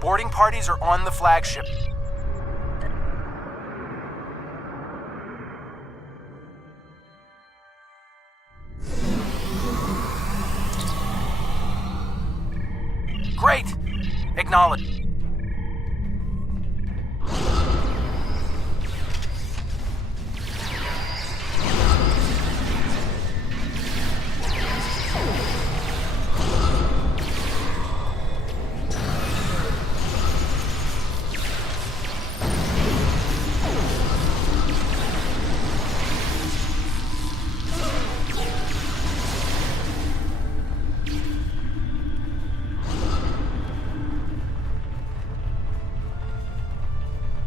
Boarding parties are on the flagship. Great! Acknowledge.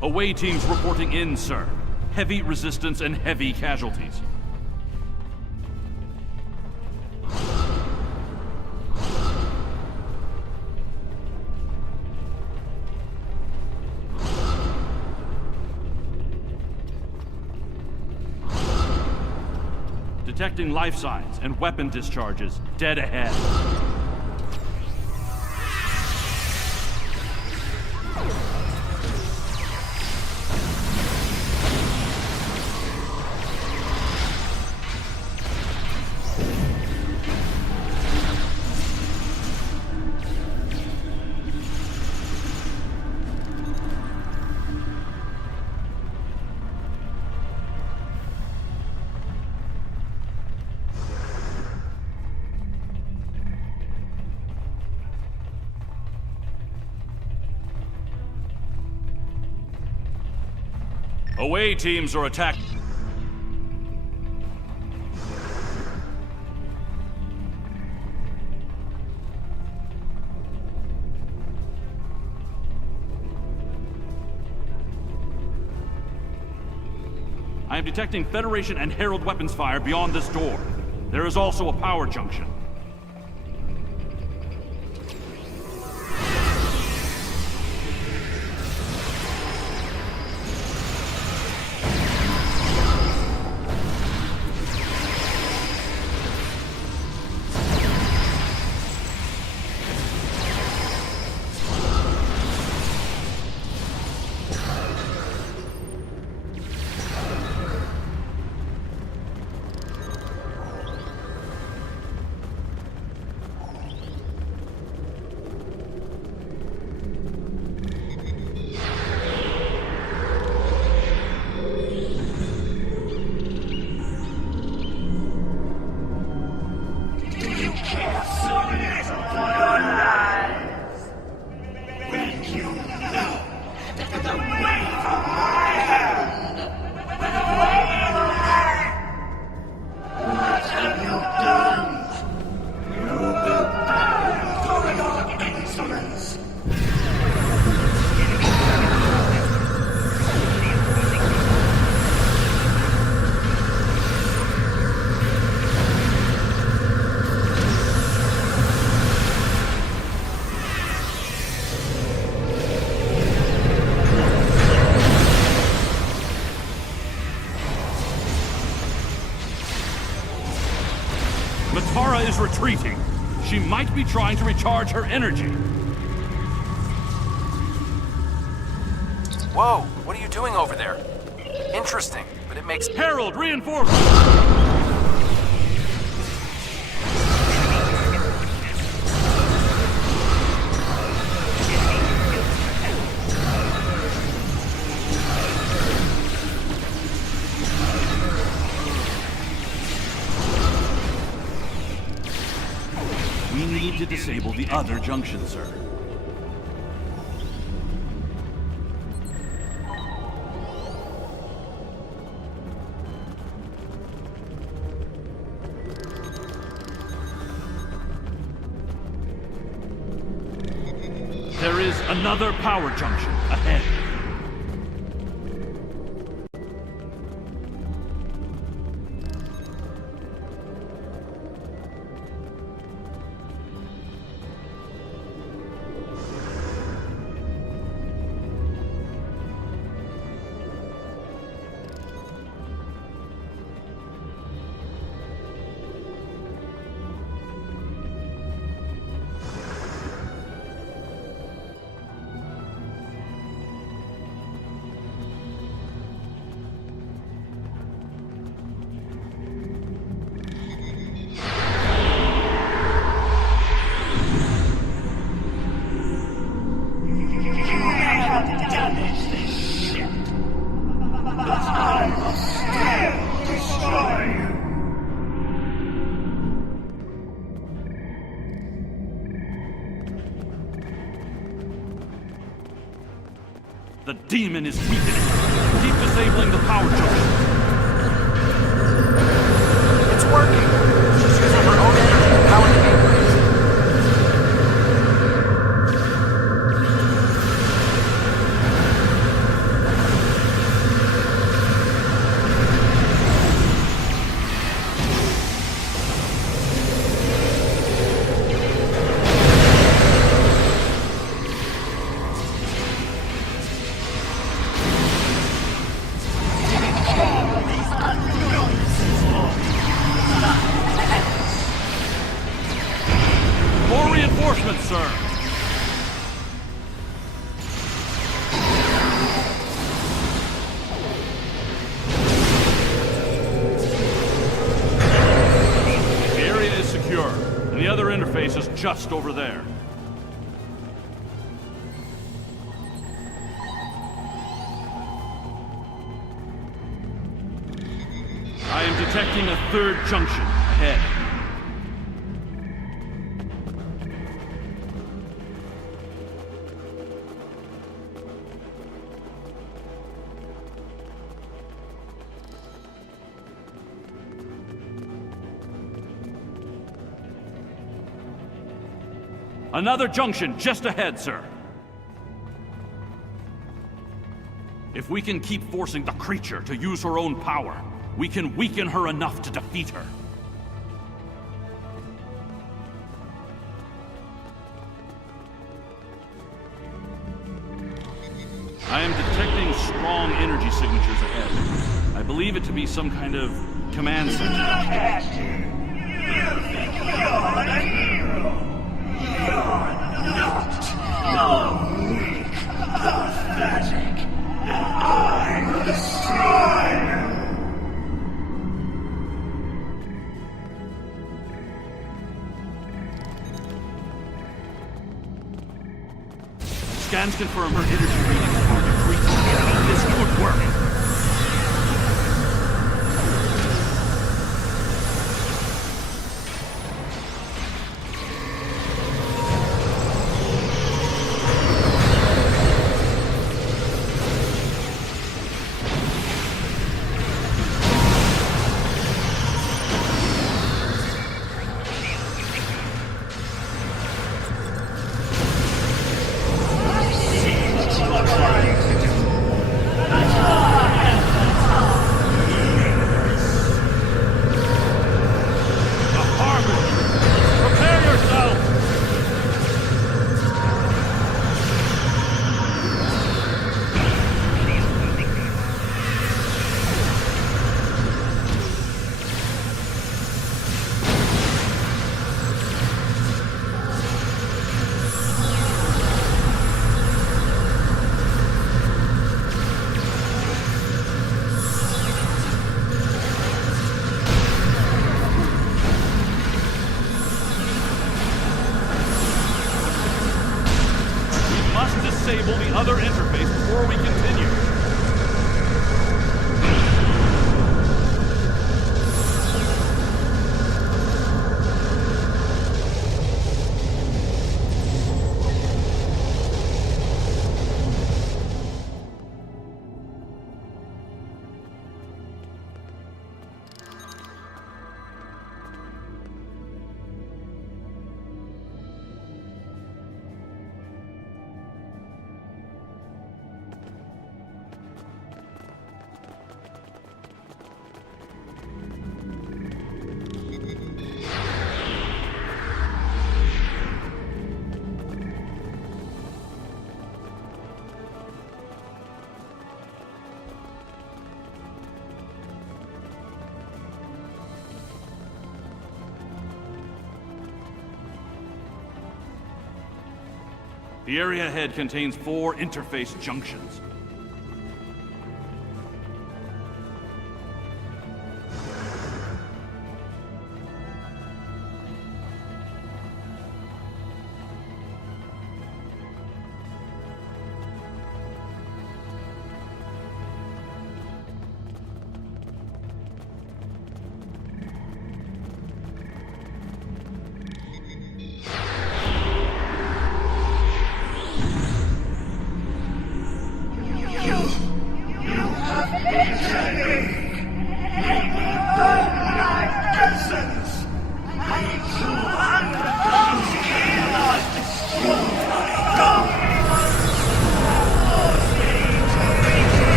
Away teams reporting in, sir. Heavy resistance and heavy casualties. Detecting life signs and weapon discharges dead ahead. Away teams are attacked. I am detecting Federation and Herald weapons fire beyond this door. There is also a power junction. Is retreating. She might be trying to recharge her energy. Whoa, what are you doing over there? Interesting, but it makes... Herald, reinforcements! We need to disable the other junction, sir. There is another power junction ahead. The demon is weakening. Keep disabling the power junction. It's working. She's using her own energy to power the gateways. More reinforcements, sir. The area is secure, and the other interface is just over there. I am detecting a third junction ahead. Another junction just ahead, sir. If we can keep forcing the creature to use her own power, we can weaken her enough to defeat her. I am detecting strong energy signatures ahead. I believe it to be some kind of command center. Scans confirm her energy readings are decreasing. This could work. Disable the other interface before we continue. The area ahead contains 4 interface junctions.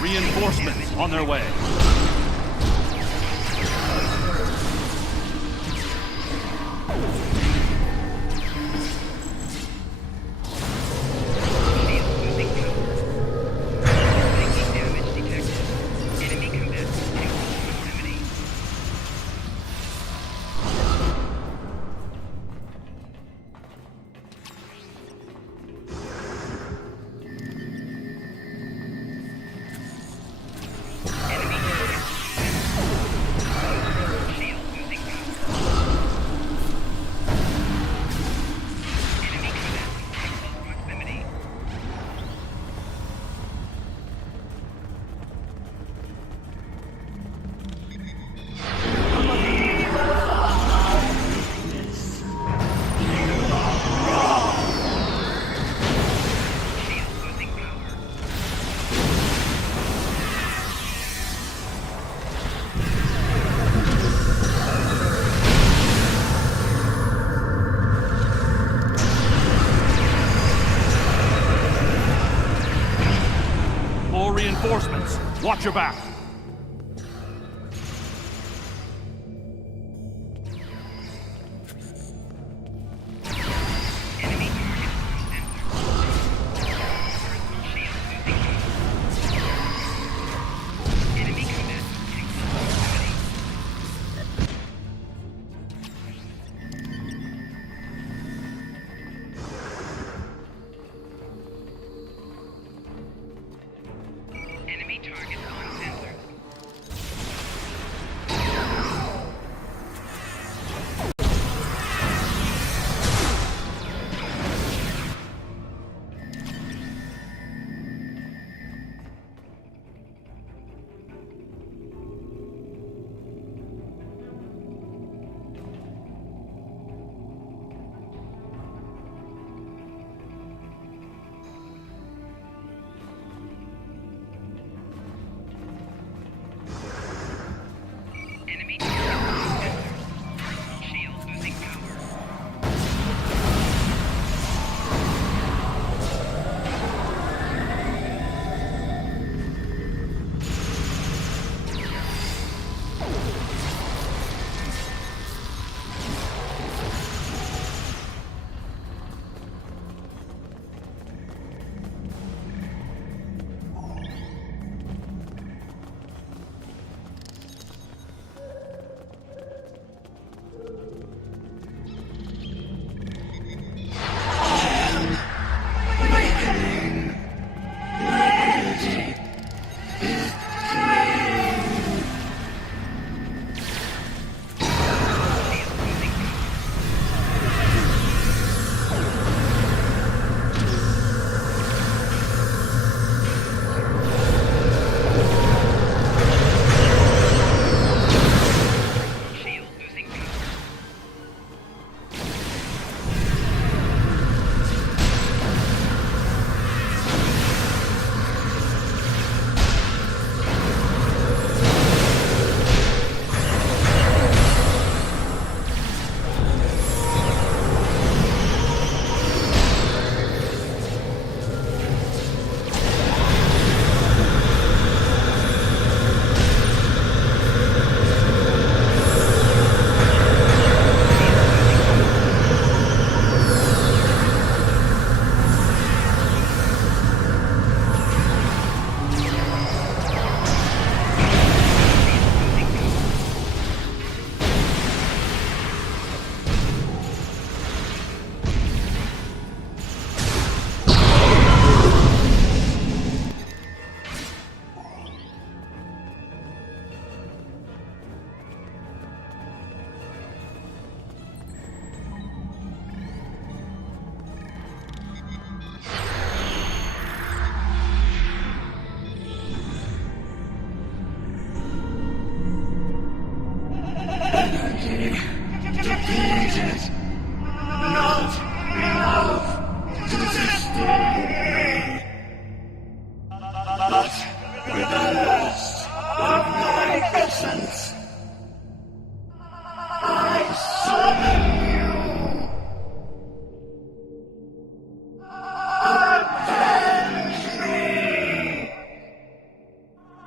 Reinforcements on their way. Reinforcements. Watch your back.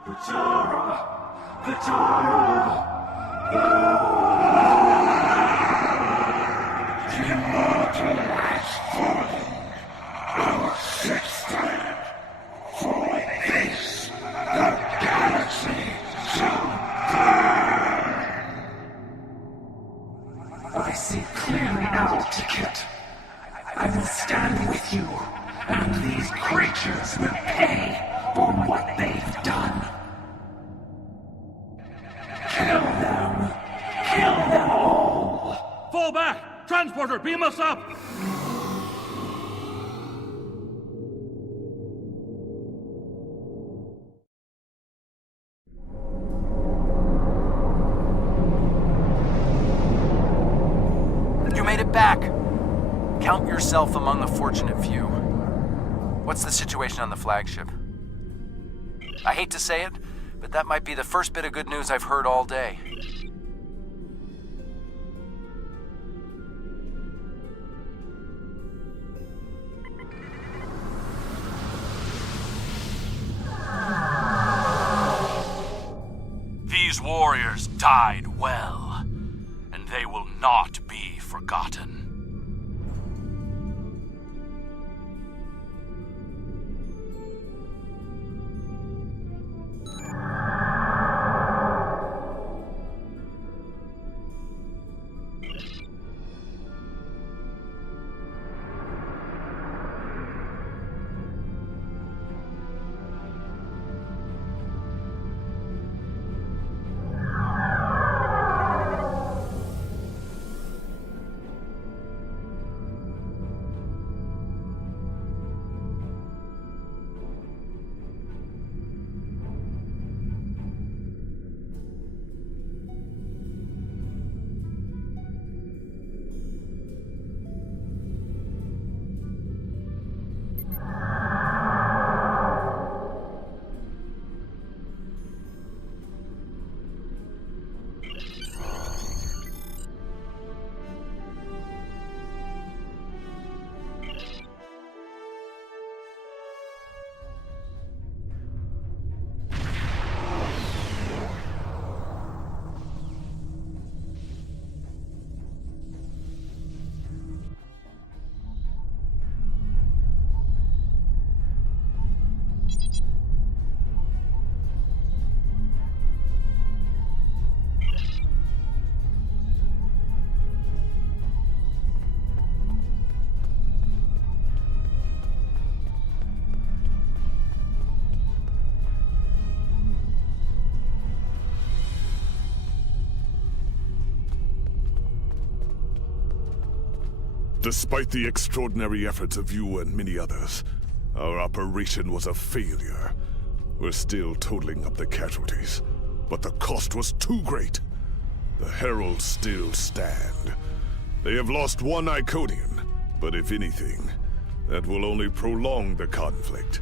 I see clearly now, Ticket. I will stand with you, and these creatures will pay for what they've done. Kill them! Kill them all! Fall back! Transporter, beam us up! You made it back! Count yourself among the fortunate few. What's the situation on the flagship? I hate to say it, but that might be the first bit of good news I've heard all day. These warriors died well, and they will not be forgotten. Despite the extraordinary efforts of you and many others, our operation was a failure. We're still totaling up the casualties, but the cost was too great. The Heralds still stand. They have lost one Iconian, but if anything, that will only prolong the conflict.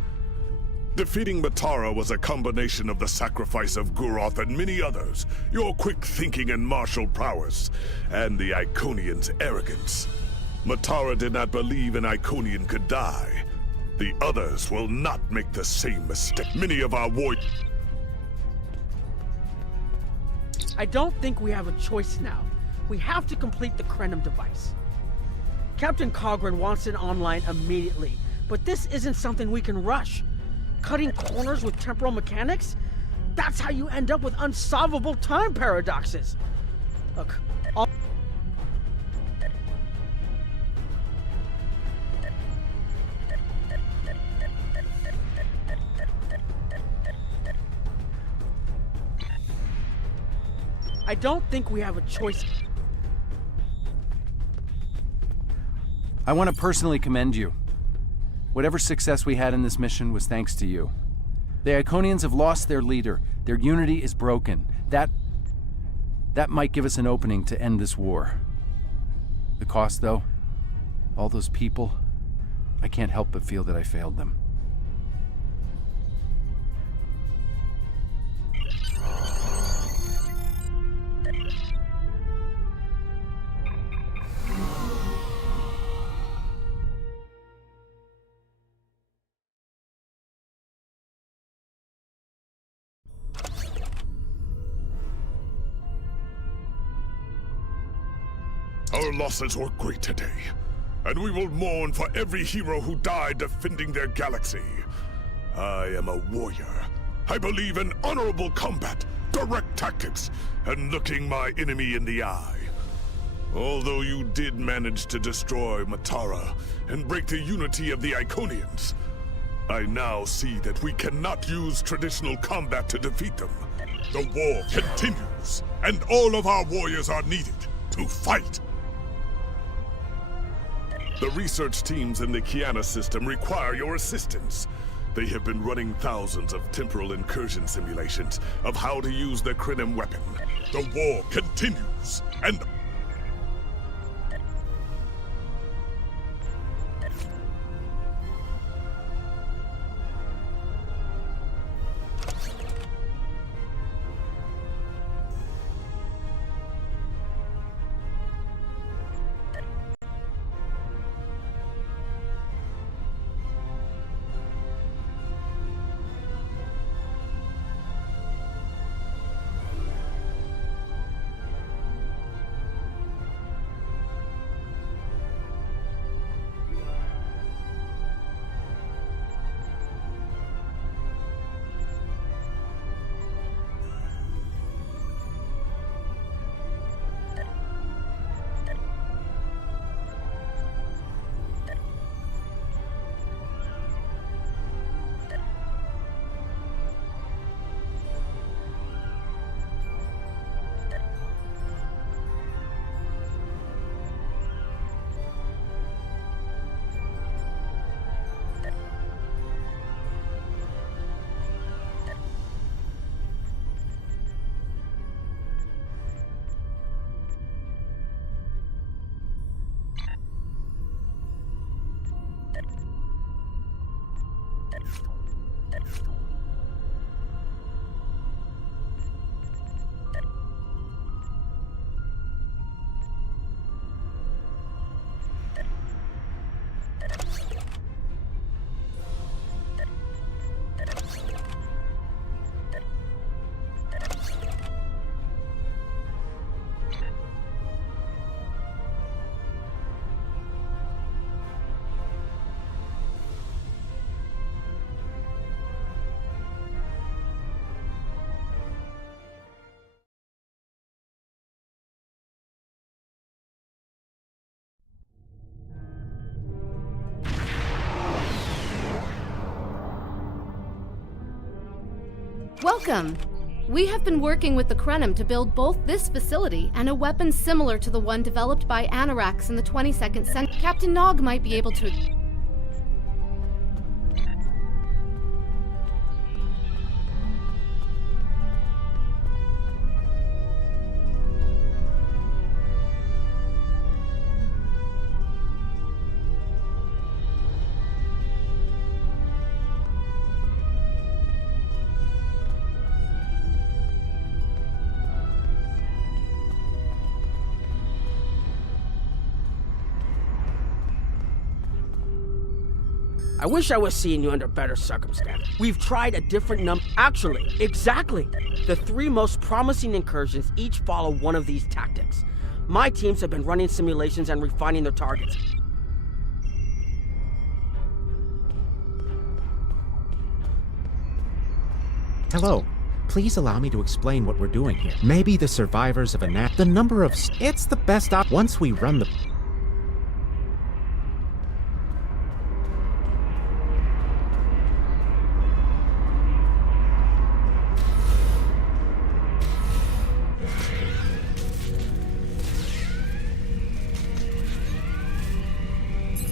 Defeating Matara was a combination of the sacrifice of Guroth and many others, your quick thinking and martial prowess, and the Iconians' arrogance. Matara did not believe an Iconian could die. The others will not make the same mistake. Many of our warriors... I don't think we have a choice now. We have to complete the Khaaaaan device. Captain Khaaaaan wants it online immediately, but this isn't something we can rush. Cutting corners with temporal mechanics? That's how you end up with unsolvable time paradoxes. Look, I don't think we have a choice. I want to personally commend you. Whatever success we had in this mission was thanks to you. The Iconians have lost their leader. Their unity is broken. That might give us an opening to end this war. The cost, though, all those people, I can't help but feel that I failed them. Our losses were great today, and we will mourn for every hero who died defending their galaxy. I am a warrior. I believe in honorable combat, direct tactics, and looking my enemy in the eye. Although you did manage to destroy Matara and break the unity of the Iconians, I now see that we cannot use traditional combat to defeat them. The war continues, and all of our warriors are needed to fight. The research teams in the Khaaaaan system require your assistance. They have been running thousands of temporal incursion simulations of how to use the Khaaaaan weapon. The war continues, and Welcome! We have been working with the Khaaaaan to build both this facility and a weapon similar to the one developed by Anoraks in the 22nd century. Captain Nog might be able to... I wish I was seeing you under better circumstances. We've tried a different number. Actually, exactly. The 3 most promising incursions each follow one of these tactics. My teams have been running simulations and refining their targets. Hello. Please allow me to explain what we're doing here. Maybe the survivors of the number of... It's the best op... Once we run the...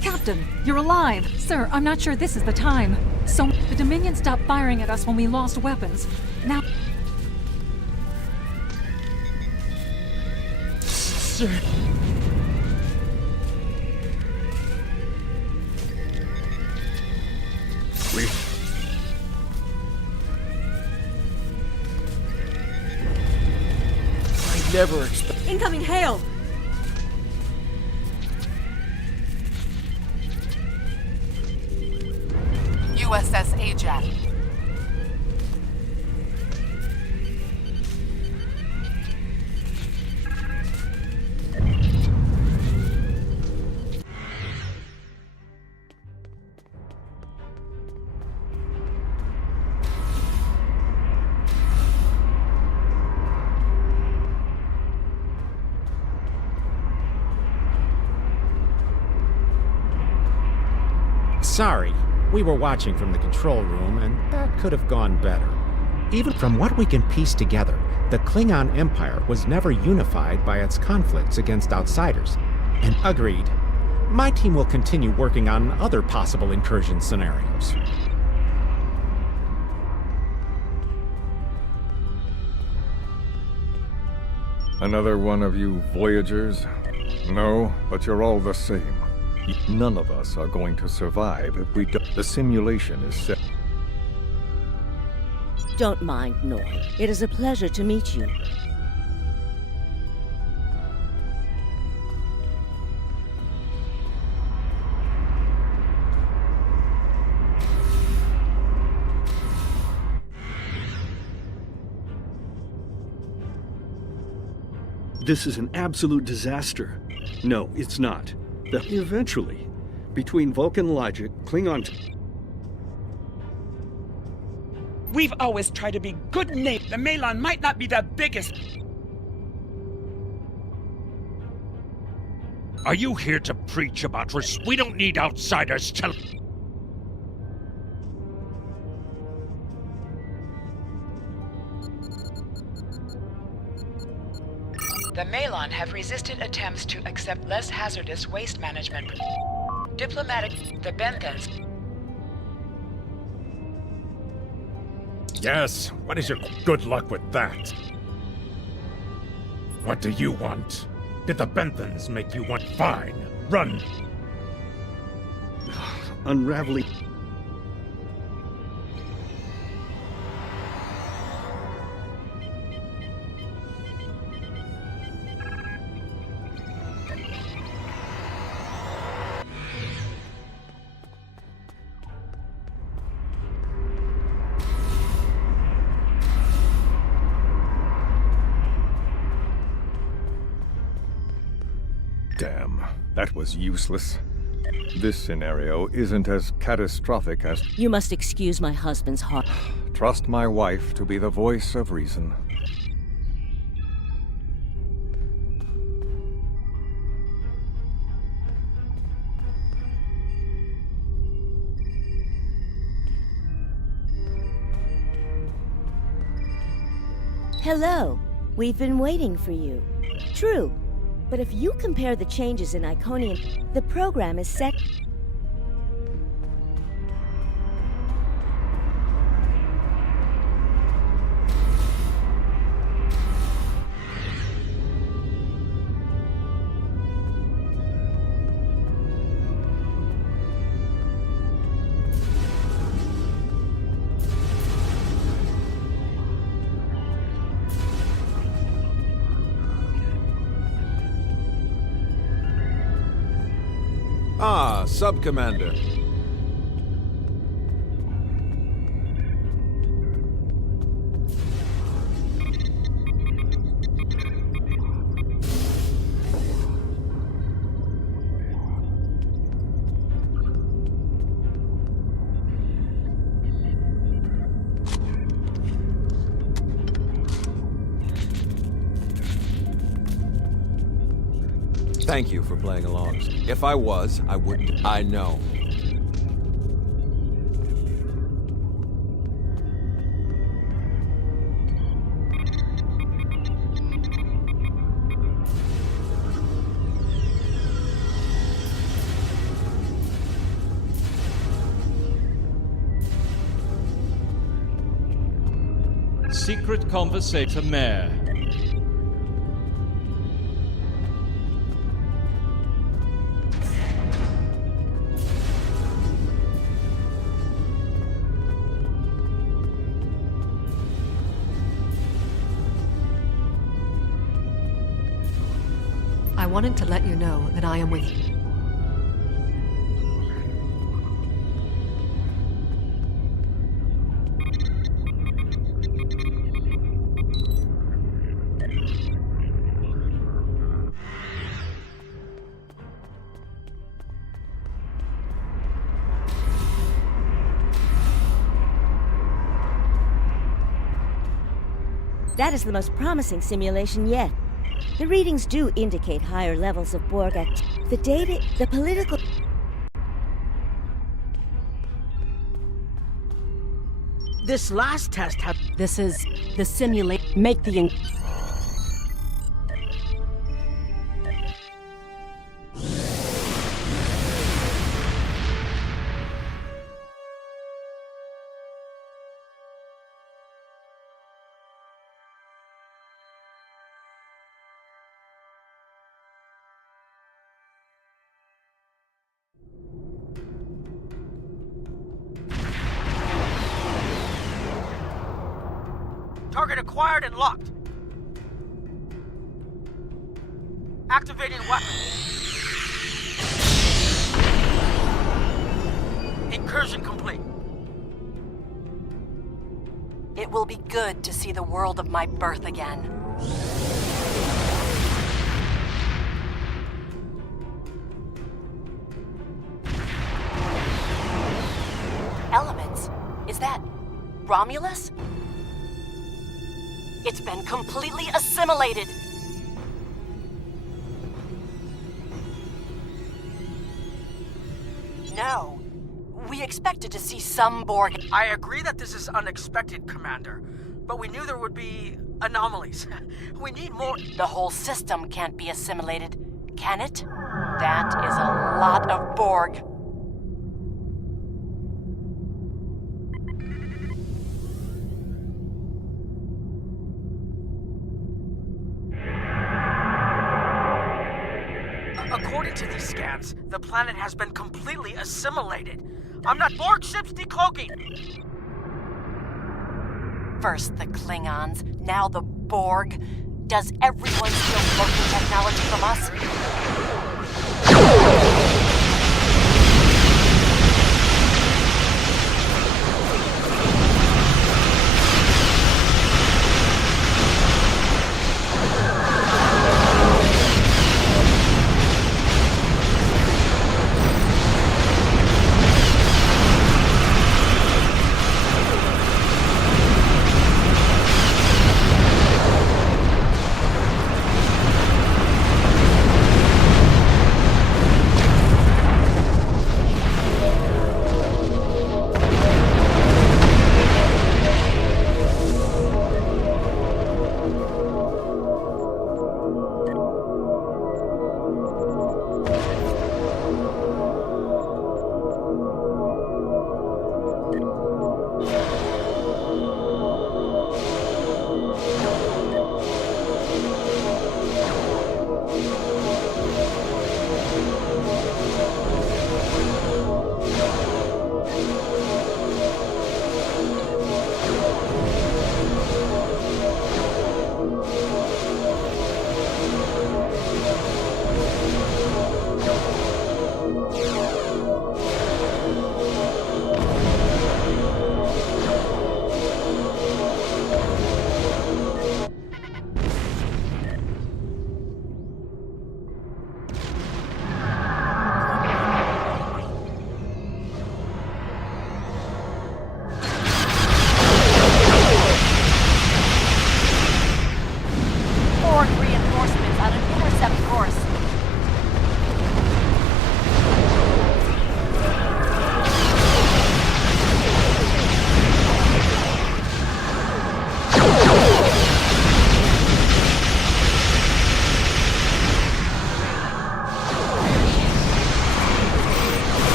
Captain, you're alive! Sir, I'm not sure this is the time. So, the Dominion stopped firing at us when we lost weapons. Now... Sir... I never expected... Incoming hail! USS Ajax. Sorry, we were watching from the control room, and that could have gone better. Even from what we can piece together, the Klingon Empire was never unified by its conflicts against outsiders. And agreed, my team will continue working on other possible incursion scenarios. Another one of you Voyagers? No, but you're all the same. None of us are going to survive if we don't. The simulation is set. Don't mind, Noy. It is a pleasure to meet you. This is an absolute disaster. No, it's not. Eventually, between Vulcan logic, Klingon... We've always tried to be good neighbors. The Malon might not be the biggest. Are you here to preach about We don't need outsiders telling... The Malon have resisted attempts to accept less hazardous waste management. Diplomatic, the Benthans. Yes, what is your... Good luck with that. What do you want? Did the Benthans make you want... Fine, run! Unraveling... Damn, that was useless. This scenario isn't as catastrophic as... You must excuse my husband's heart. Trust my wife to be the voice of reason. Hello. We've been waiting for you. True. But if you compare the changes in Iconium, the program is set... Ah, Sub-Commander. Thank you for playing along. If I was, I wouldn't. I know. Secret conversation, Mayor. I wanted to let you know that I am with you. That is the most promising simulation yet. The readings do indicate higher levels of Borg activity. The data, the political... This last test had... This is the simulate. Make the... Target acquired and locked. Activating weapon. Incursion complete. It will be good to see the world of my birth again. Elements? Is that Romulus? It's been completely assimilated. No. We expected to see some Borg. I agree that this is unexpected, Commander, but we knew there would be anomalies. We need more... The whole system can't be assimilated, can it? That is a lot of Borg. According to these scans, the planet has been completely assimilated. I'm not... Borg ships decloaking! First the Klingons, now the Borg. Does everyone steal cloaking technology from us?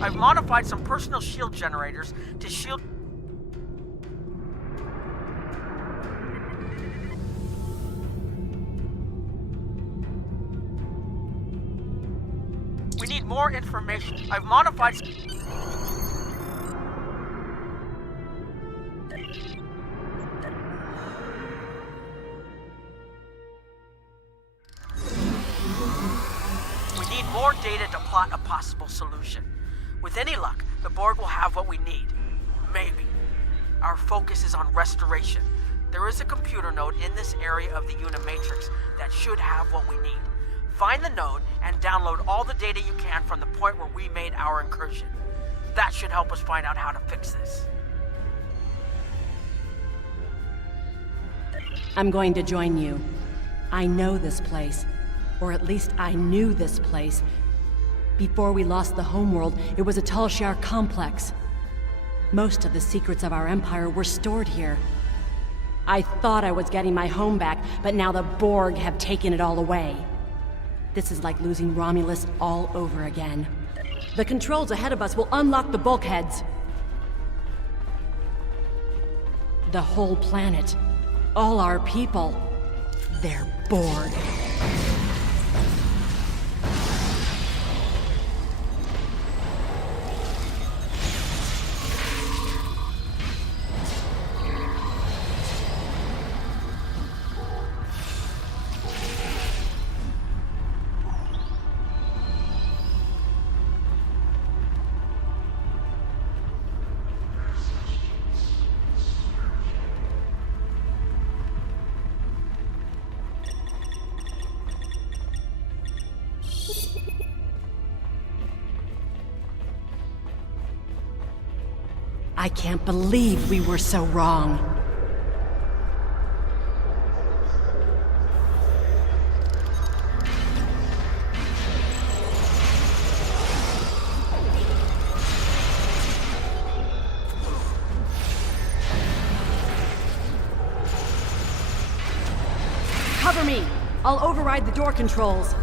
I've modified some personal shield generators to shield... We need more information. I've modified... We need more data to plot a possible solution. With any luck, the Borg will have what we need. Maybe. our focus is on restoration. There is a computer node in this area of the Unimatrix that should have what we need. Find the node and download all the data you can from the point where we made our incursion. That should help us find out how to fix this. I'm going to join you. I know this place. Or at least I knew this place. Before we lost the homeworld, it was a Talshar complex. Most of the secrets of our empire were stored here. I thought I was getting my home back, but now the Borg have taken it all away. This is like losing Romulus all over again. The controls ahead of us will unlock the bulkheads. The whole planet. All our people. They're Borg. I can't believe we were so wrong. Cover me! I'll override the door controls.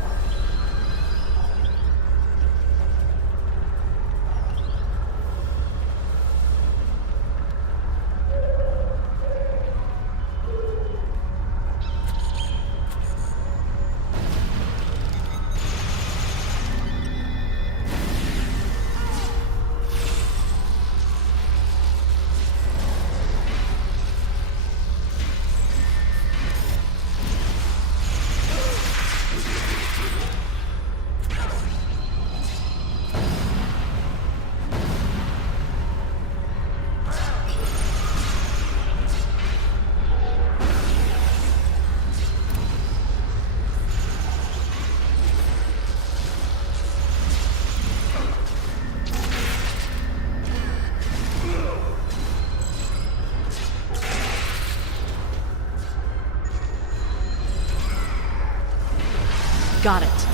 Got it.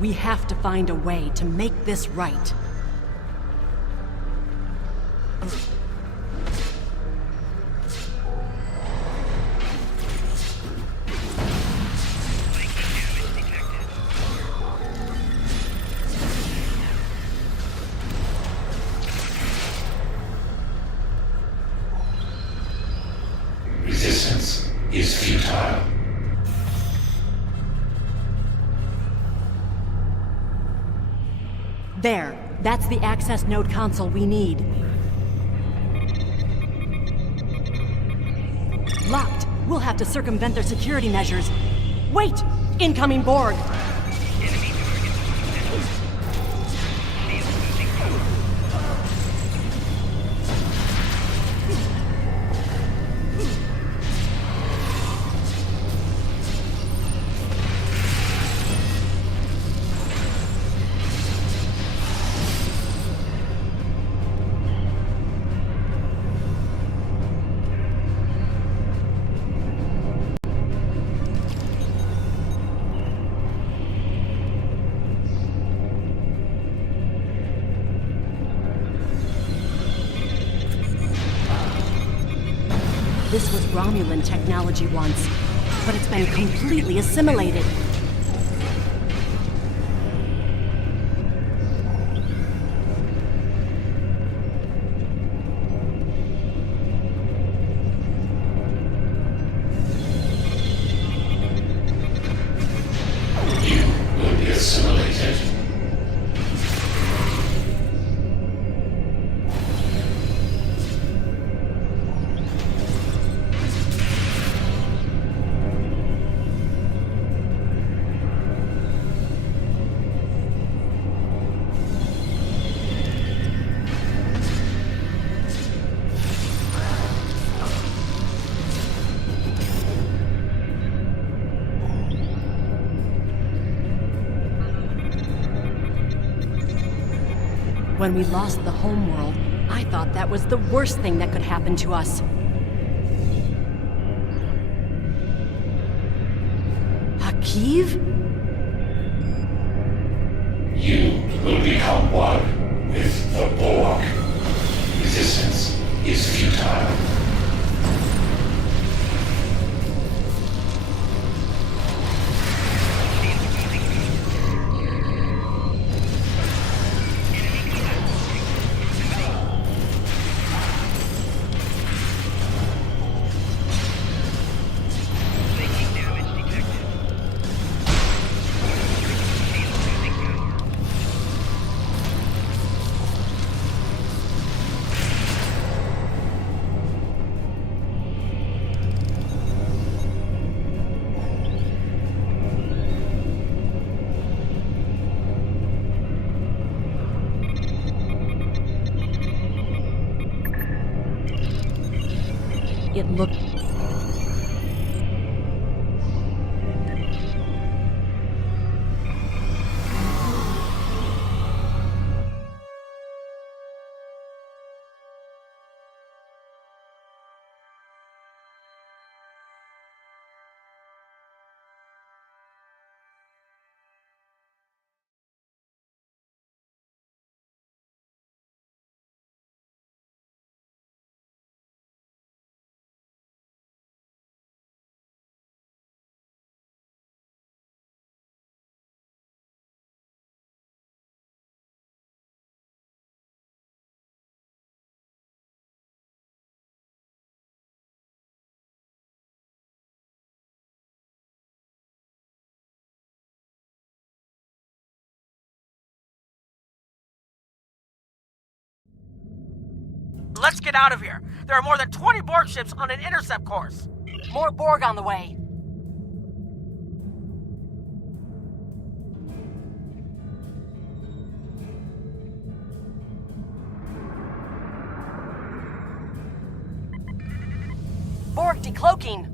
We have to find a way to make this right. Resistance is futile. There. That's the access node console we need. Locked. We'll have to circumvent their security measures. Wait! Incoming Borg! This was Romulan technology once, but it's been completely assimilated. You will be assimilated. When we lost the homeworld, I thought that was the worst thing that could happen to us. Hakiv? You will become one with the Borg. Resistance is futile. It looked... Let's get out of here. There are more than 20 Borg ships on an intercept course. More Borg on the way. Borg decloaking.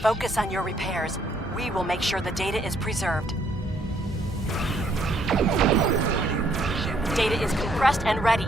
Focus on your repairs. We will make sure the data is preserved. Data is compressed and ready.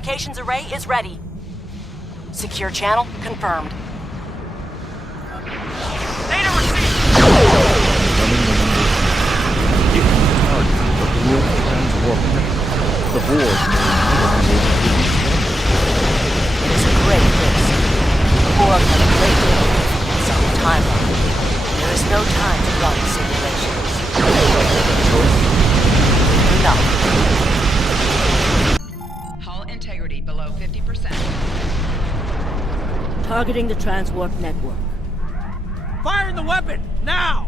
communications array is ready. Secure channel confirmed. Data received! If you target the Borg transwarp network, the Borg may be able to reach them. It is a great risk. The Borg have a great deal of influence on the timeline. There is no time to run simulations. No. Hull integrity below 50%. Targeting the transwarp network. Firing the weapon! Now!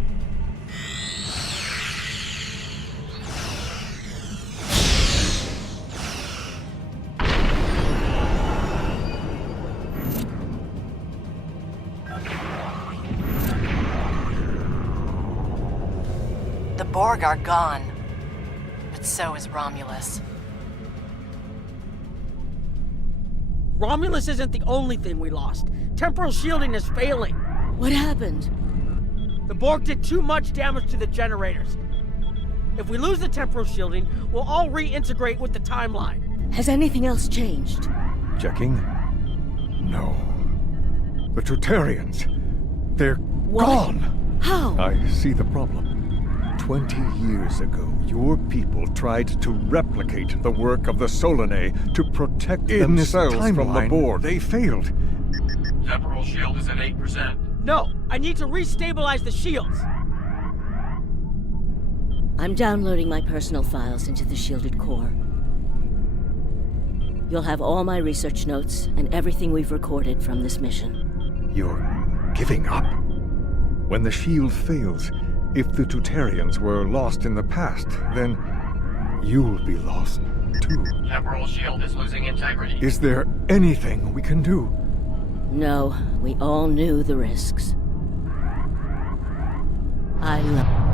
The Borg are gone. But so is Romulus. Romulus isn't the only thing we lost. Temporal shielding is failing. What happened? The Borg did too much damage to the generators. If we lose the temporal shielding, we'll all reintegrate with the timeline. Has anything else changed? Checking? No. The Tutarians. They're gone! How? I see the problem. 20 years ago, your people tried to replicate the work of the Solanae to protect themselves from the Borg. They failed. Temporal shield is at 8%. No, I need to restabilize the shields. I'm downloading my personal files into the shielded core. You'll have all my research notes and everything we've recorded from this mission. You're giving up? When the shield fails, if the Tutarians were lost in the past, then you'll be lost too. Temporal shield is losing integrity. Is there anything we can do? No, we all knew the risks. I love...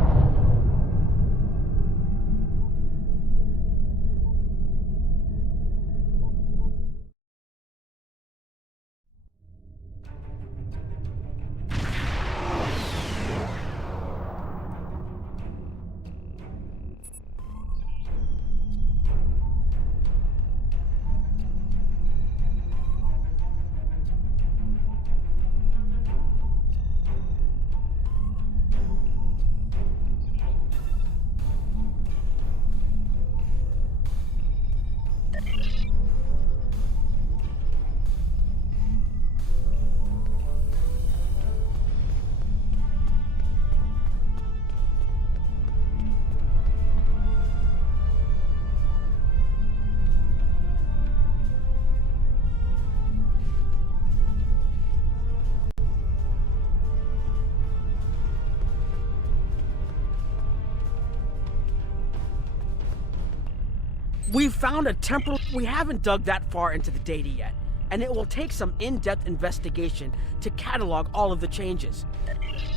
We've found a temporal... We haven't dug that far into the data yet, and it will take some in-depth investigation to catalog all of the changes.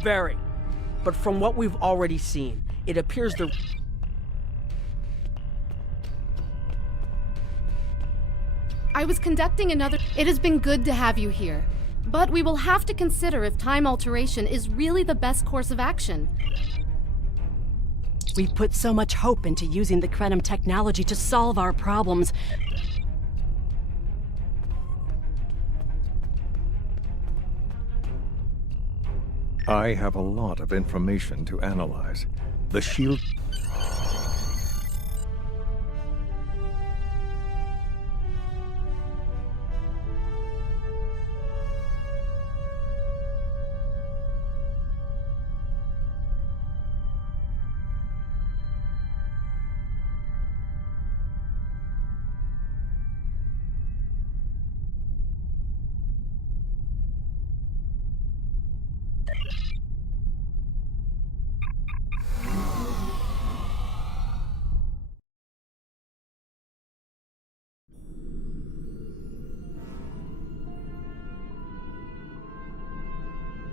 Very. But from what we've already seen, it appears the... I was conducting another... It has been good to have you here. But we will have to consider if time alteration is really the best course of action. We've put so much hope into using the Khaaaaan technology to solve our problems. I have a lot of information to analyze. The shield...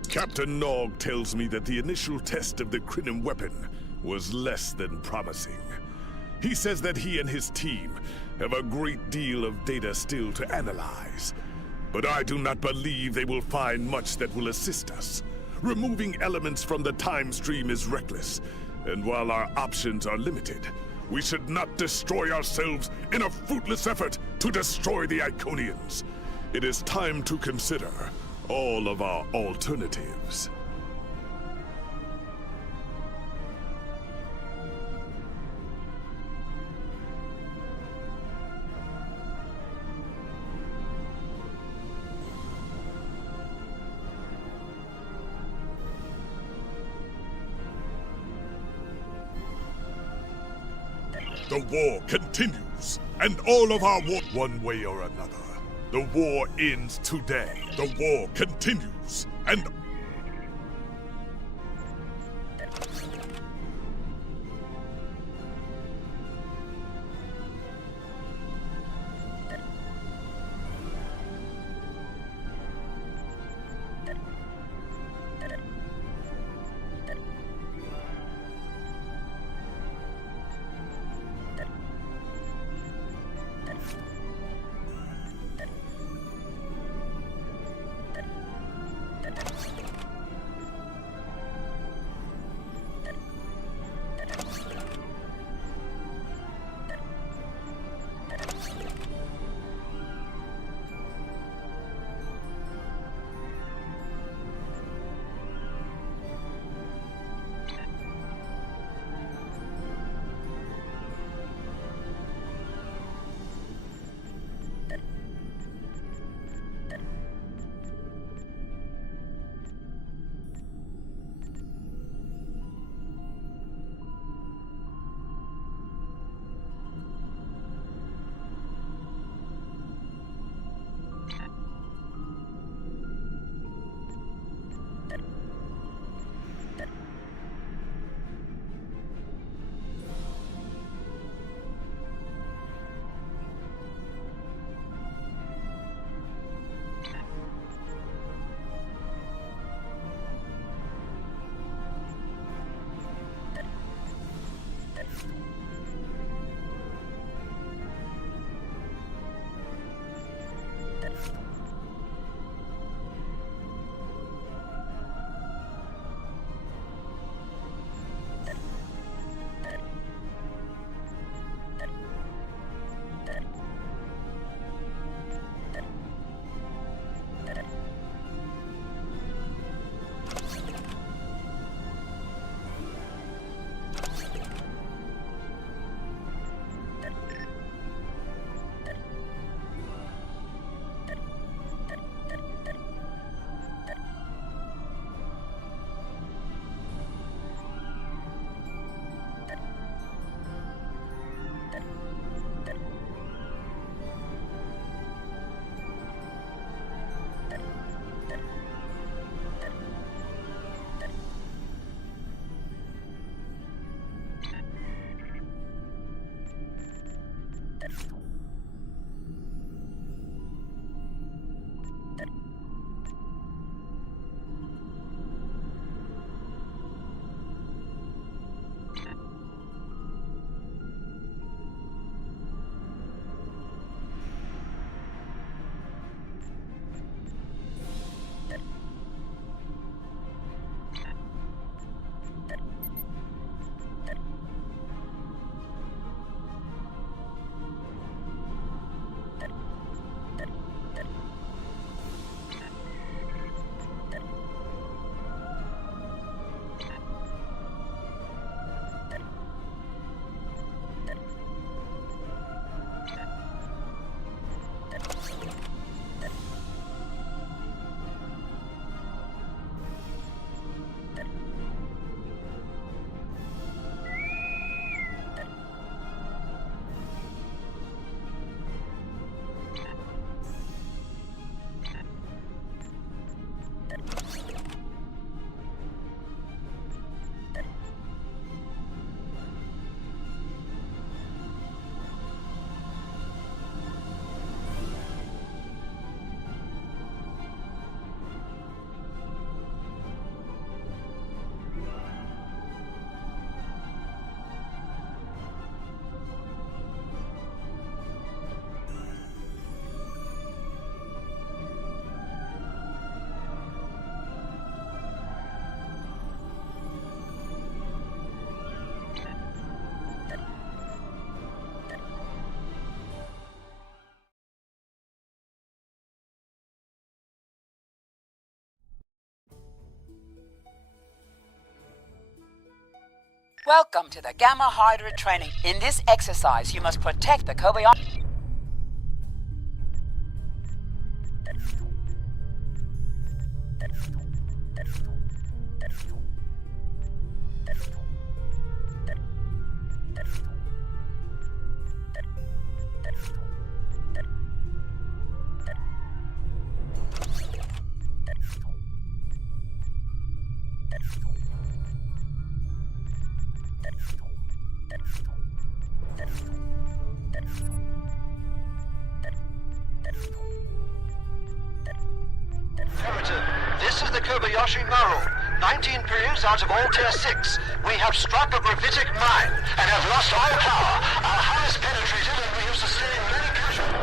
Captain Nog tells me that the initial test of the Khaaaaan weapon was less than promising. He says that he and his team have a great deal of data still to analyze. But I do not believe they will find much that will assist us. Removing elements from the time stream is reckless, and while our options are limited, We should not destroy ourselves in a fruitless effort to destroy the Iconians. It is time to consider all of our alternatives. The war continues, and all of our war, one way or another. The war ends today. The war continues, and Welcome to the Gamma Hydra training. In this exercise, you must protect the Khaaaaan. This is the Kobayashi Maru. 19 periods out of all Tier 6. We have struck a gravitic mine and have lost all power. Our hull is penetrated and we have sustained many casualties.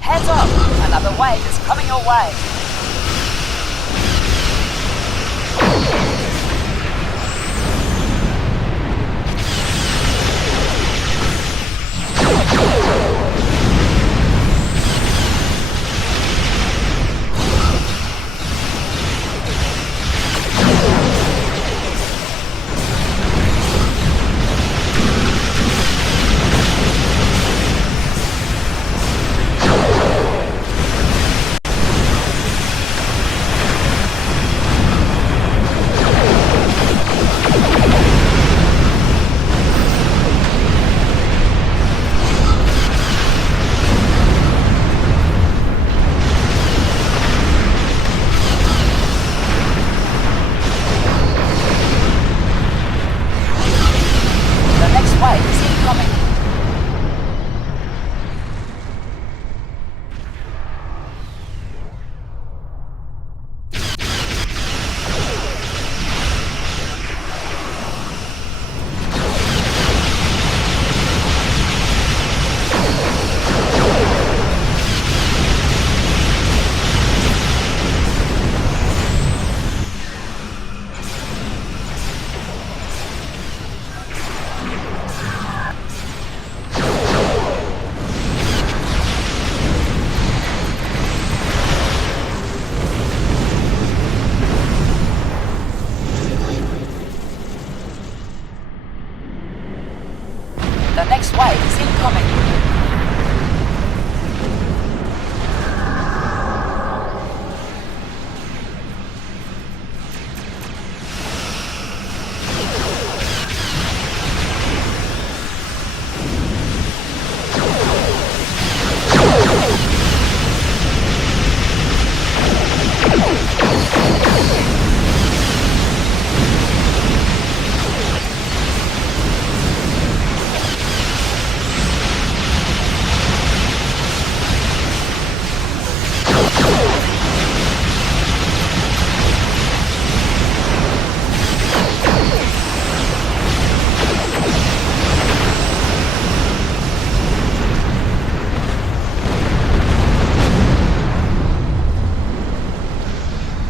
Heads up! Another wave is coming your way. The next wave is incoming.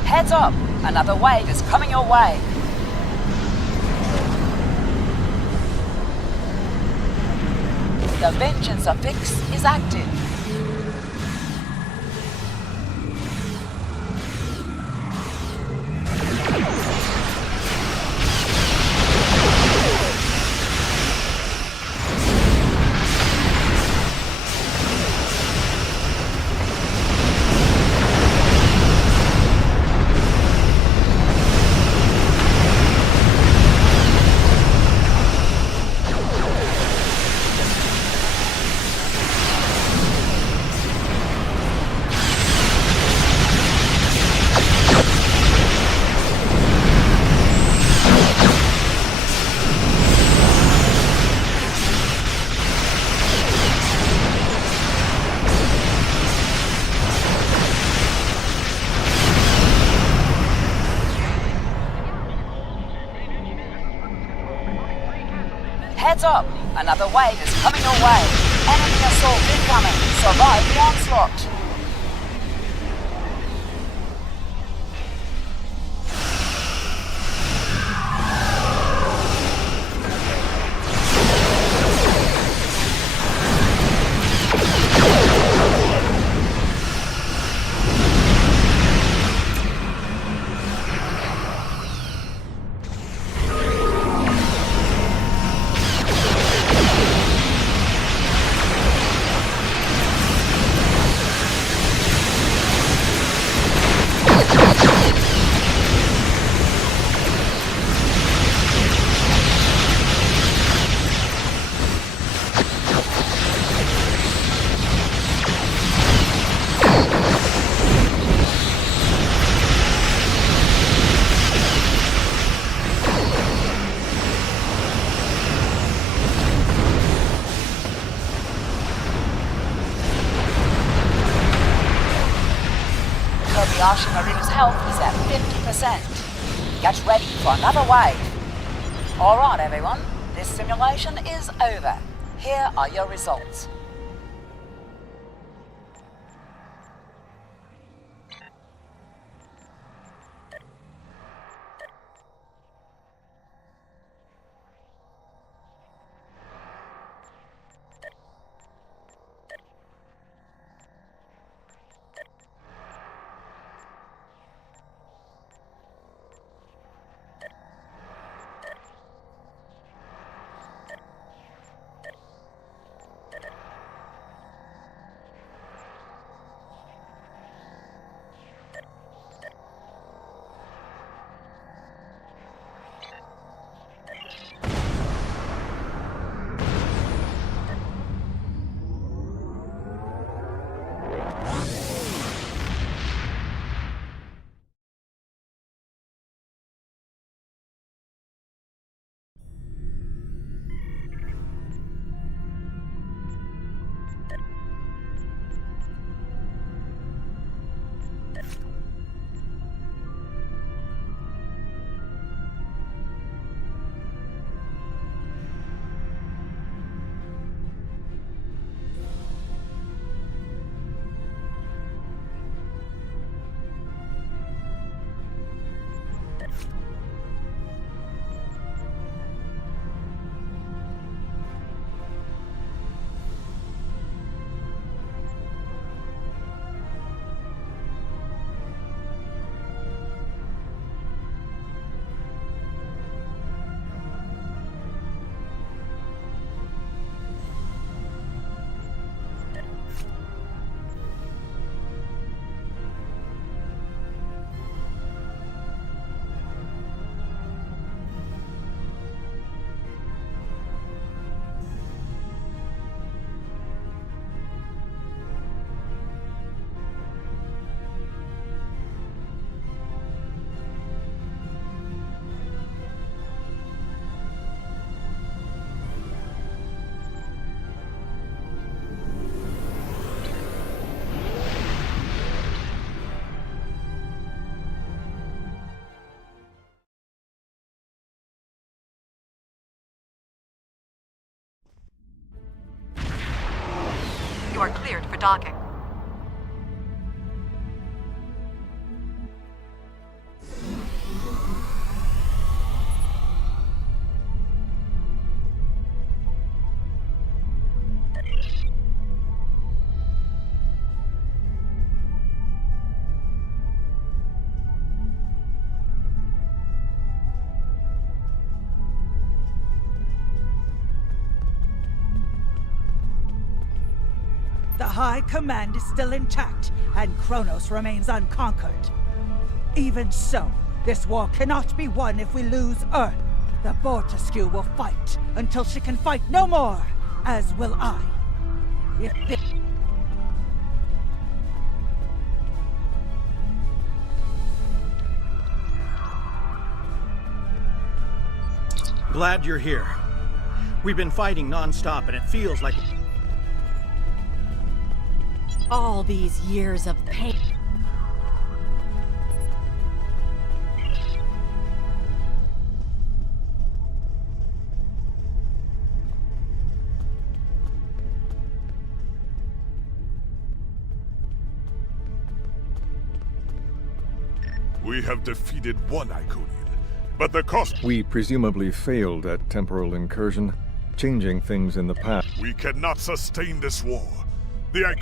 Heads up! Another wave is coming your way. The vengeance affix is active. Heads up! Another wave is coming your way. Enemy assault incoming. Survive the onslaught. Maru's health is at 50%. Get ready for another wave. Alright everyone, this simulation is over. Here are your results. You are cleared for docking. The High Command is still intact, and Kronos remains unconquered. Even so, this war cannot be won if we lose Earth. The Bortesque will fight until she can fight no more, as will I. If this... Glad you're here. We've been fighting non-stop, and it feels like... All these years of pain. We have defeated one Iconian, but the cost... We presumably failed at temporal incursion, changing things in the past. We cannot sustain this war. The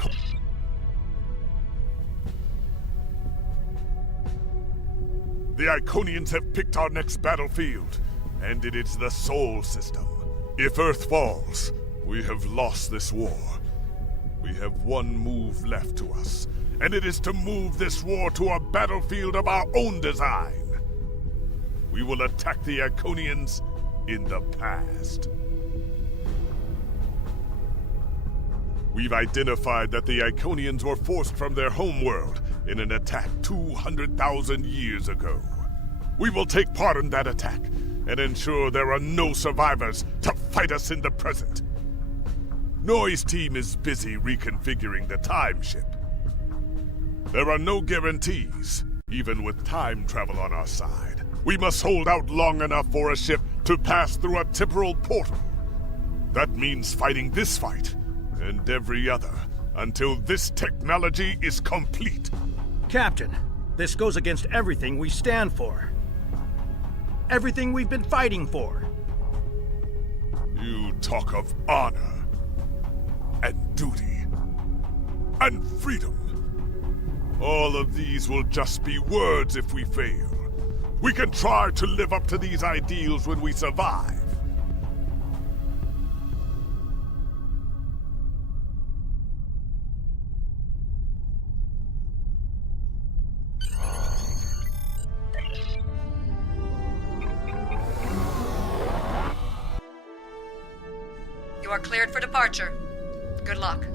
Iconians have picked our next battlefield, and it is the Sol system. If Earth falls, we have lost this war. We have one move left to us, and it is to move this war to a battlefield of our own design. We will attack the Iconians in the past. We've identified that the Iconians were forced from their homeworld in an attack 200,000 years ago. We will take part in that attack and ensure there are no survivors to fight us in the present. Noi's team is busy reconfiguring the time ship. There are no guarantees, even with time travel on our side. We must hold out long enough for a ship to pass through a temporal portal. That means fighting this fight, and every other, until this technology is complete. Captain, this goes against everything we stand for. Everything we've been fighting for. You talk of honor, and duty, and freedom. All of these will just be words if we fail. We can try to live up to these ideals when we survive. You are cleared for departure. Good luck.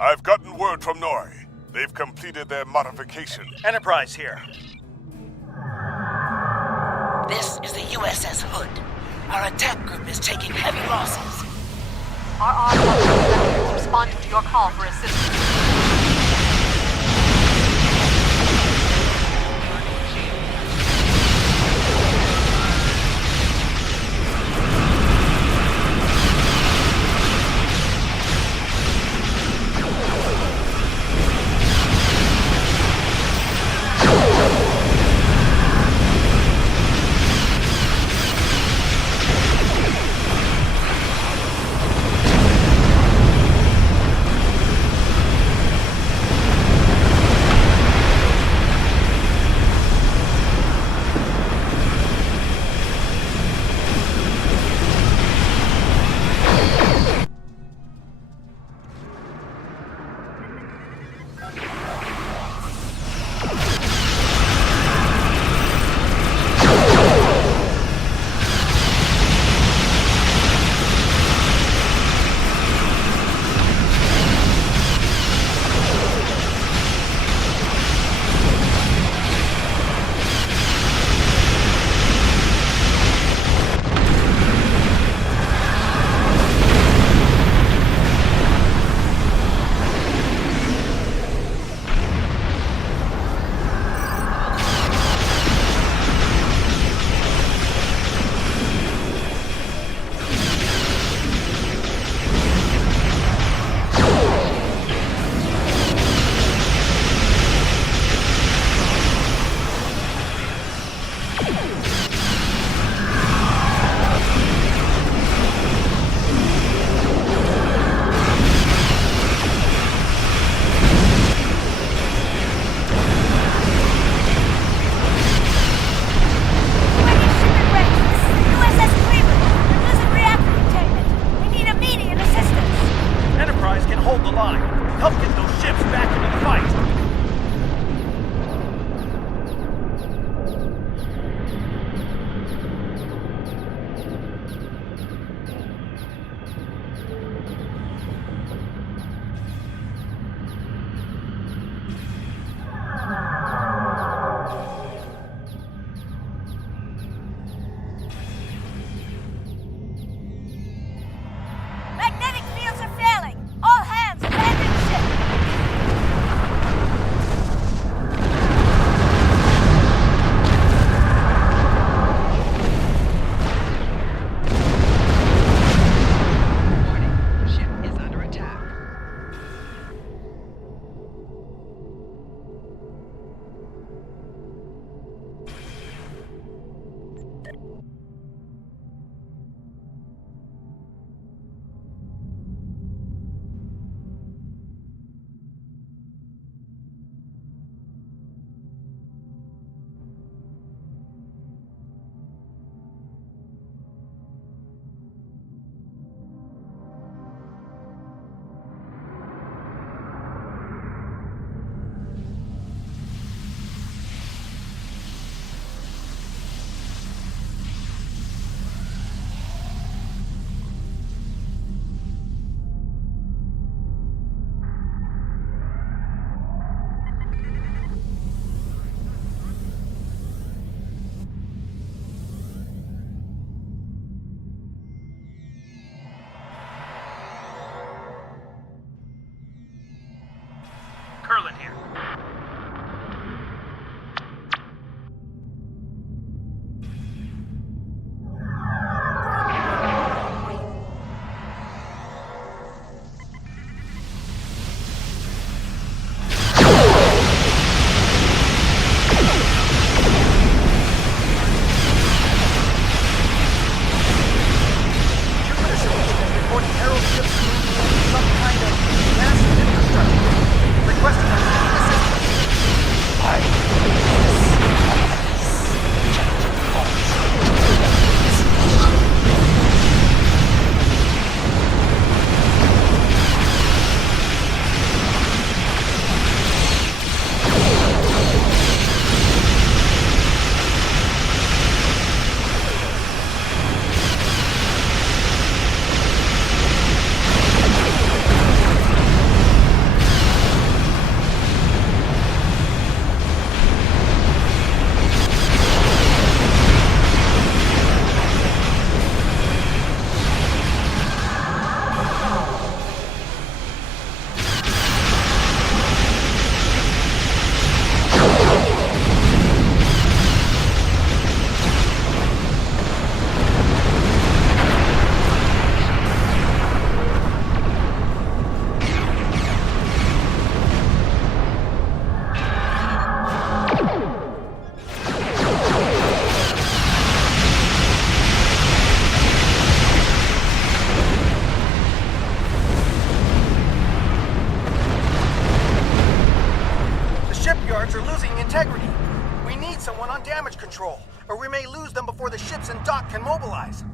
I've gotten word from Noi. They've completed their modification. Enterprise here. This is the USS Hood. Our attack group is taking heavy losses. Our armed forces responded to your call for assistance. control, or we may lose them before the ships in dock can mobilize.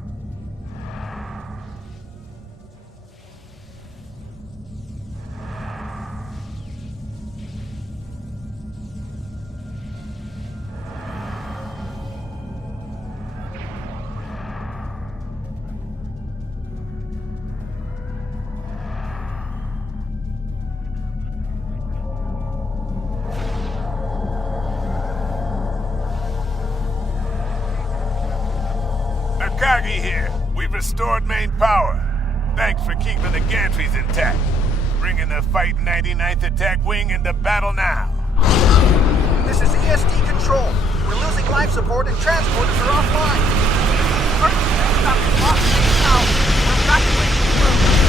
Akagi here. We've restored main power. Thanks for keeping the gantries intact. Bringing the Fight 99th Attack Wing into battle now. This is ESD Control. We're losing life support and transporters are offline. We're evacuating the room.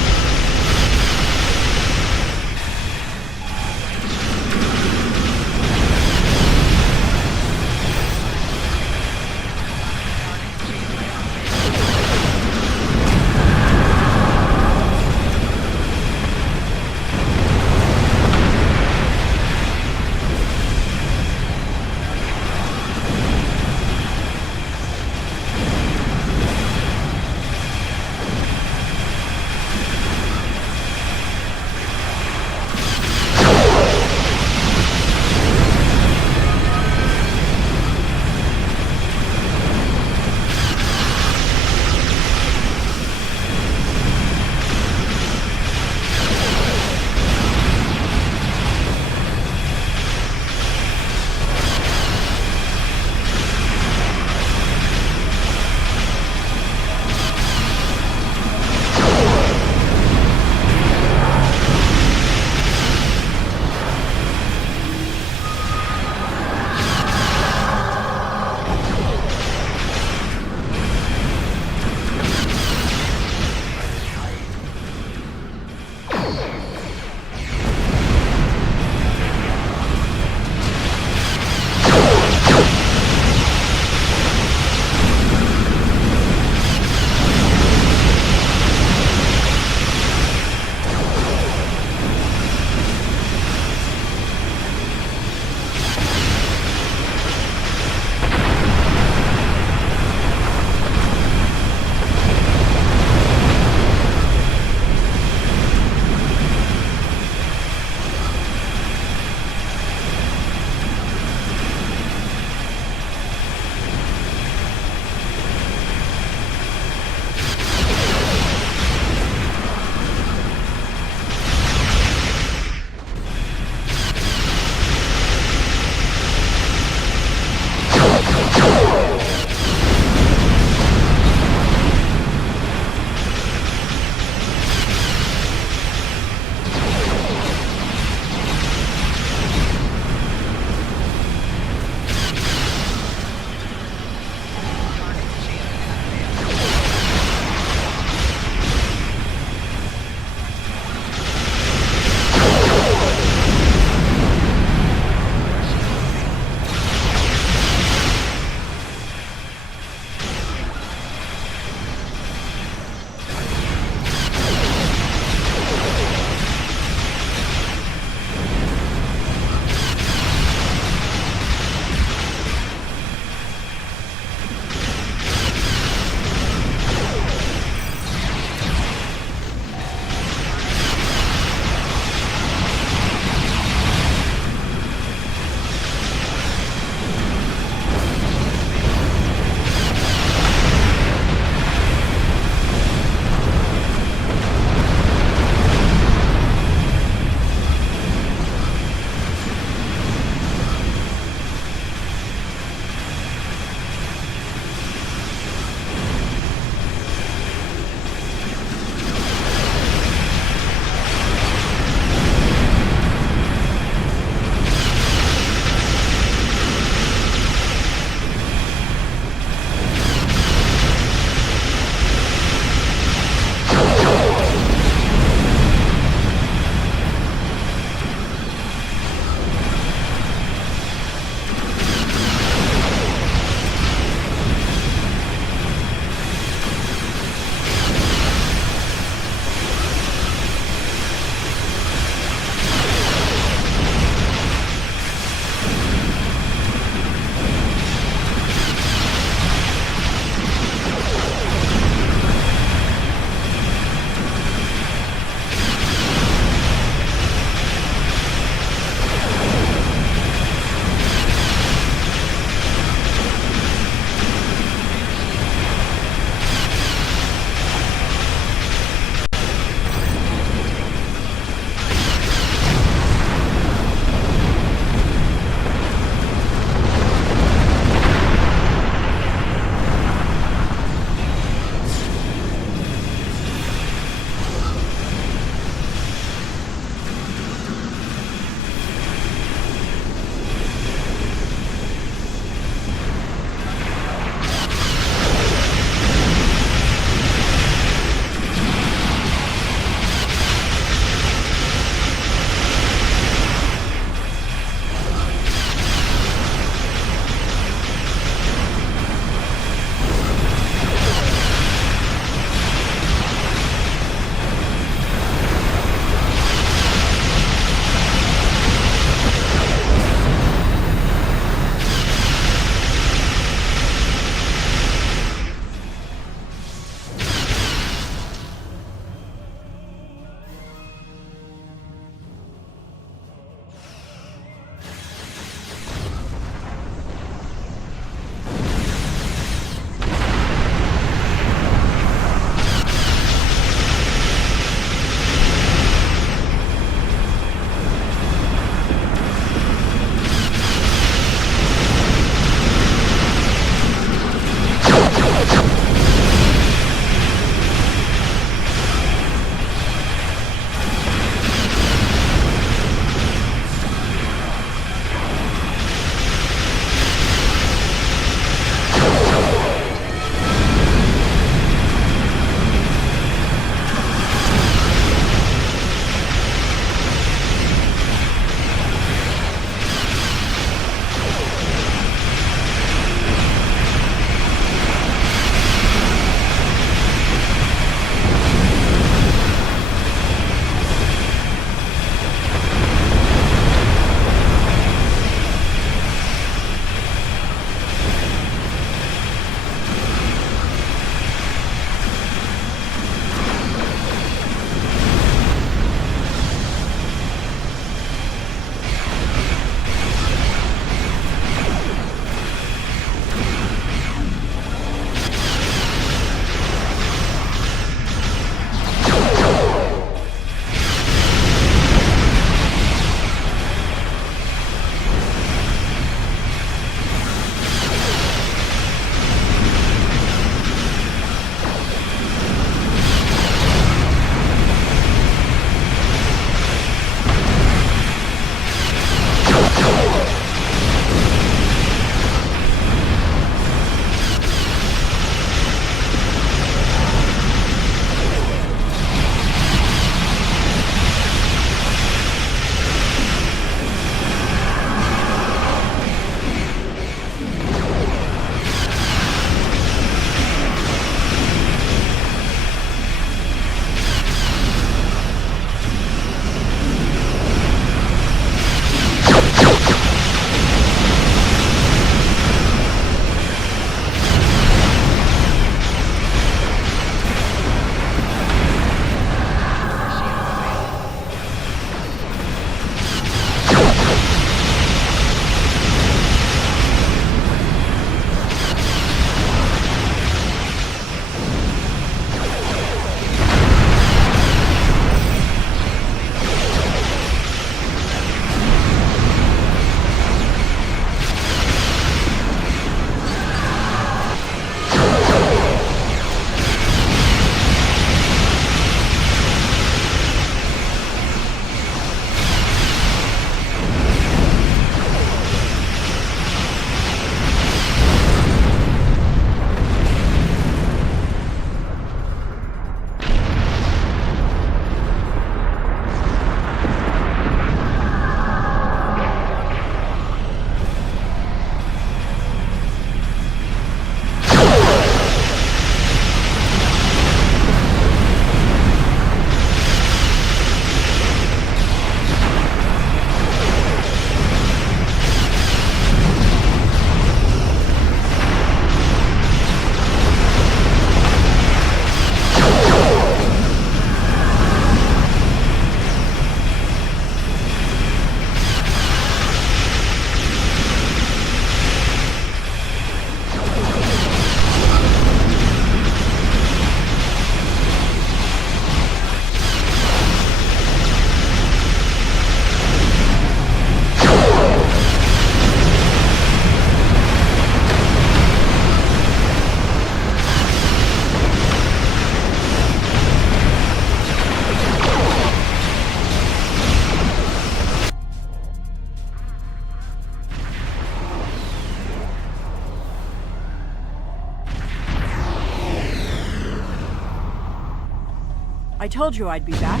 I told you I'd be back.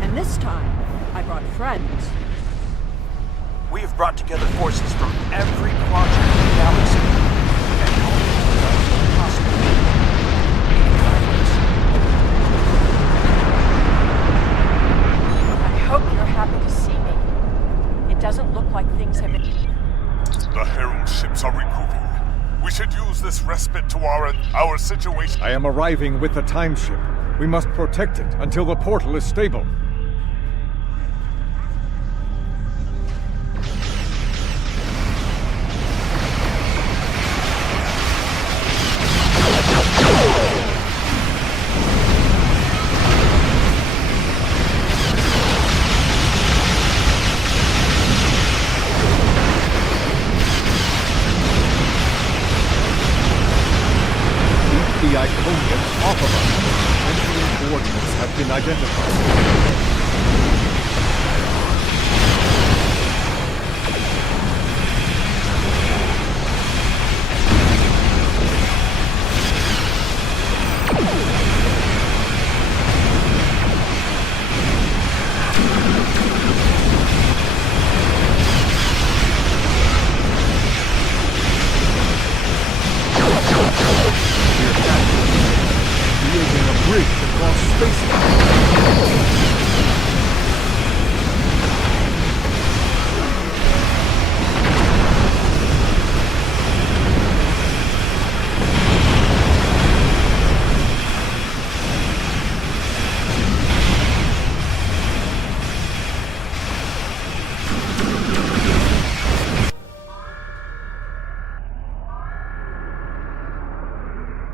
And this time, I brought friends. We have brought together forces from every quadrant of the galaxy. And only possible. I hope you're happy to see me. It doesn't look like things have been... The Herald ships are regrouping. We should use this respite to our situation. I am arriving with the time ship. We must protect it until the portal is stable. The Iconians off of us. Entering coordinates have been identified.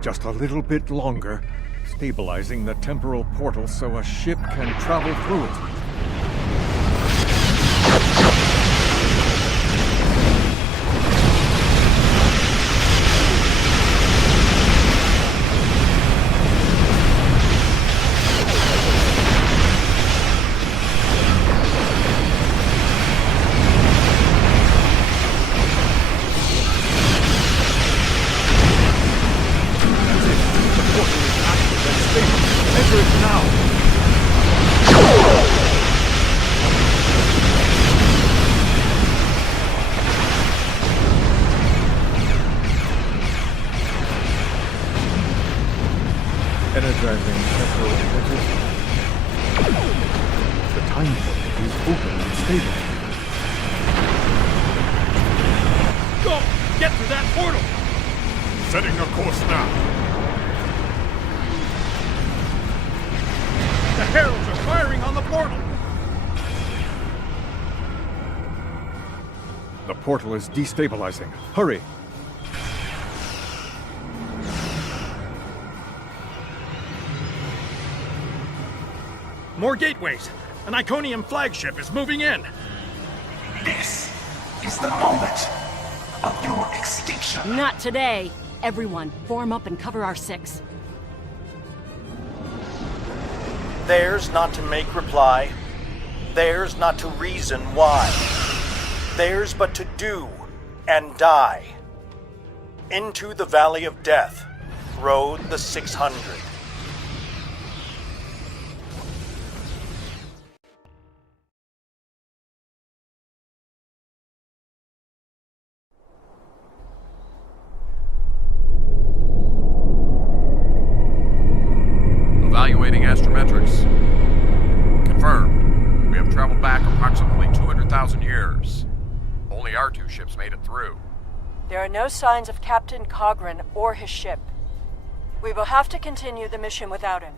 Just a little bit longer, stabilizing the temporal portal so a ship can travel through it. Energizing temporal portal. The time portal is open and stable. Go! Get through that portal! Setting a course now. The Heralds are firing on the portal! The portal is destabilizing. Hurry! More gateways! An Iconium flagship is moving in! This is the moment of your extinction. Not today! Everyone, form up and cover our six. Theirs not to make reply. Theirs not to reason why. Theirs but to do and die. Into the Valley of Death rode the 600. Evaluating astrometrics. Confirmed. We have traveled back approximately 200,000 years. Only our two ships made it through. There are no signs of Captain Khaaaaan or his ship. We will have to continue the mission without him.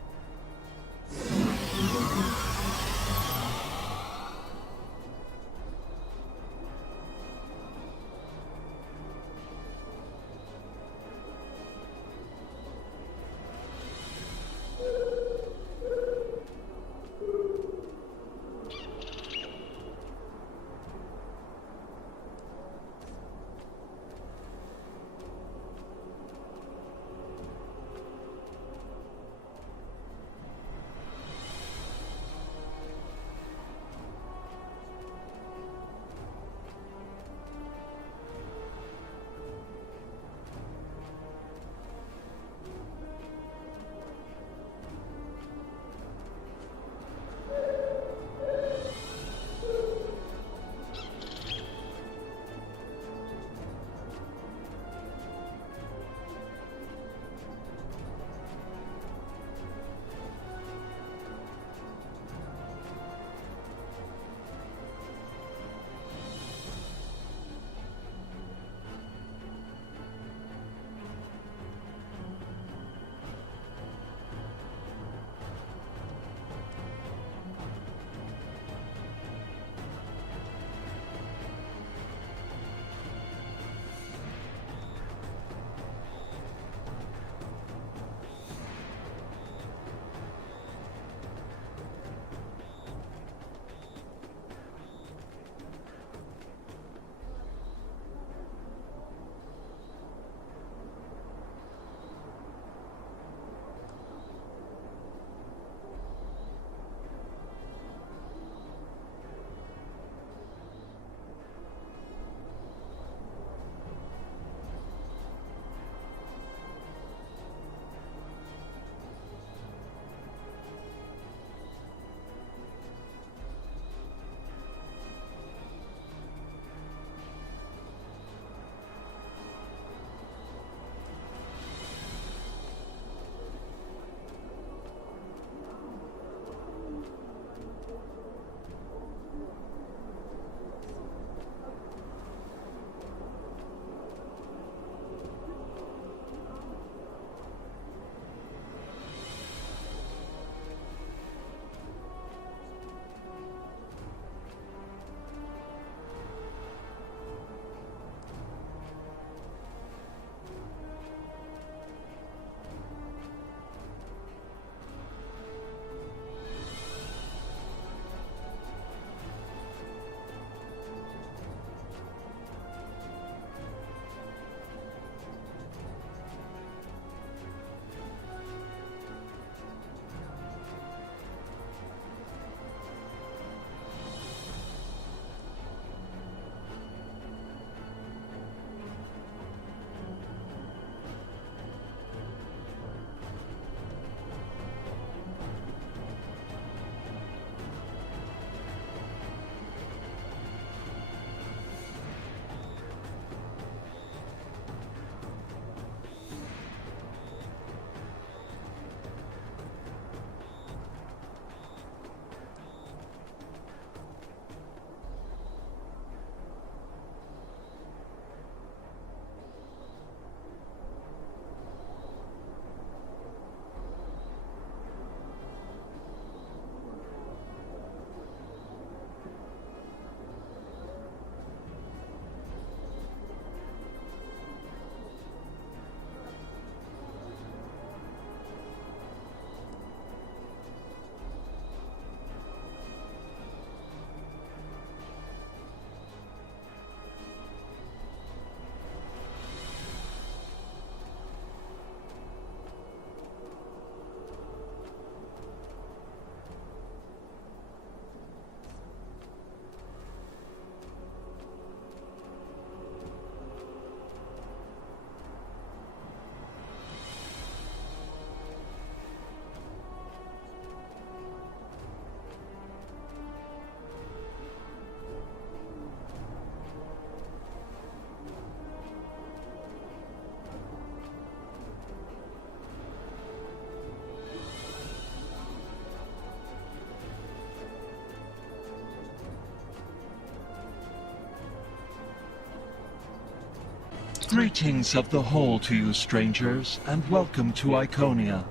Greetings of the whole to you, strangers, and welcome to Iconia.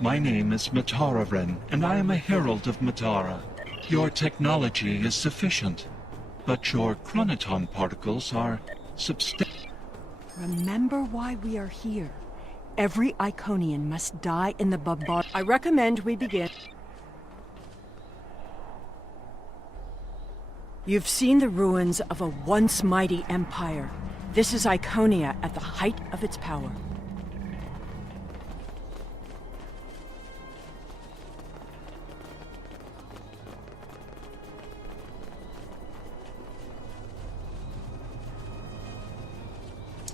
My name is Matara, and I am a herald of Matara. Your technology is sufficient, but your chronoton particles are substantial. Remember why we are here. Every Iconian must die in the bombard. I recommend we begin. You've seen the ruins of a once mighty empire. This is Iconia at the height of its power.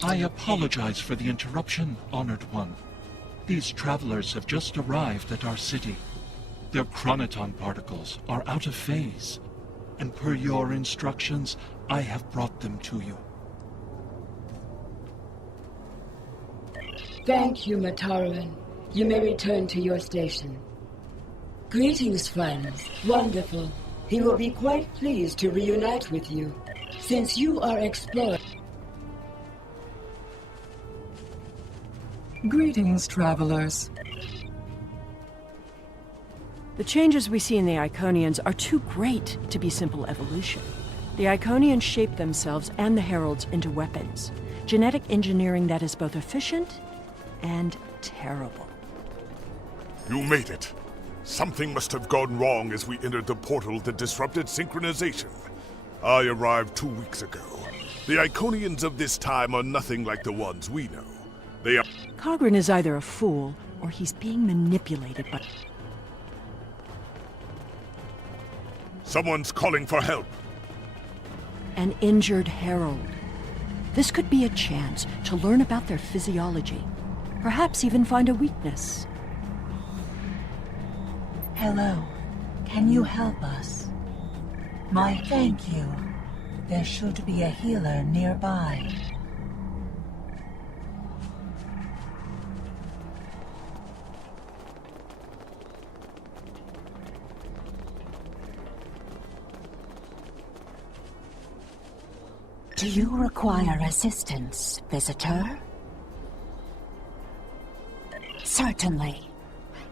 I apologize for the interruption, Honored One. These travelers have just arrived at our city. Their chronoton particles are out of phase, and per your instructions, I have brought them to you. Thank you, Mataran. You may return to your station. Greetings, friends. Wonderful. He will be quite pleased to reunite with you, since you are exploring. Greetings, travelers. The changes we see in the Iconians are too great to be simple evolution. The Iconians shape themselves and the Heralds into weapons. Genetic engineering that is both efficient and terrible. You made it. Something must have gone wrong as we entered the portal that disrupted synchronization. I arrived 2 weeks ago. The Iconians of this time are nothing like the ones we know. They are... Khaaaaan is either a fool, or he's being manipulated by... Someone's calling for help. An injured herald. This could be a chance to learn about their physiology. Perhaps even find a weakness. Hello. Can you help us? Thank you. There should be a healer nearby. Do you require assistance, visitor? Certainly.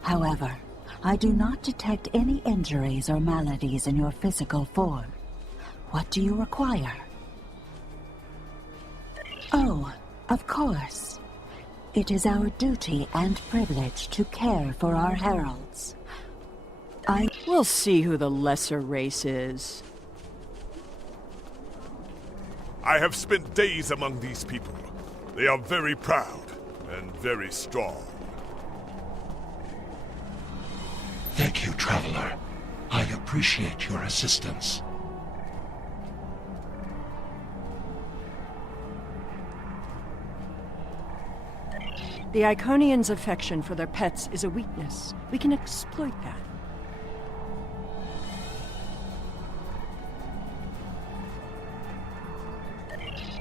However, I do not detect any injuries or maladies in your physical form. What do you require? Oh, of course. It is our duty and privilege to care for our heralds. We'll see who the lesser race is. I have spent days among these people. They are very proud and very strong. Thank you, traveler. I appreciate your assistance. The Iconians' affection for their pets is a weakness. We can exploit that.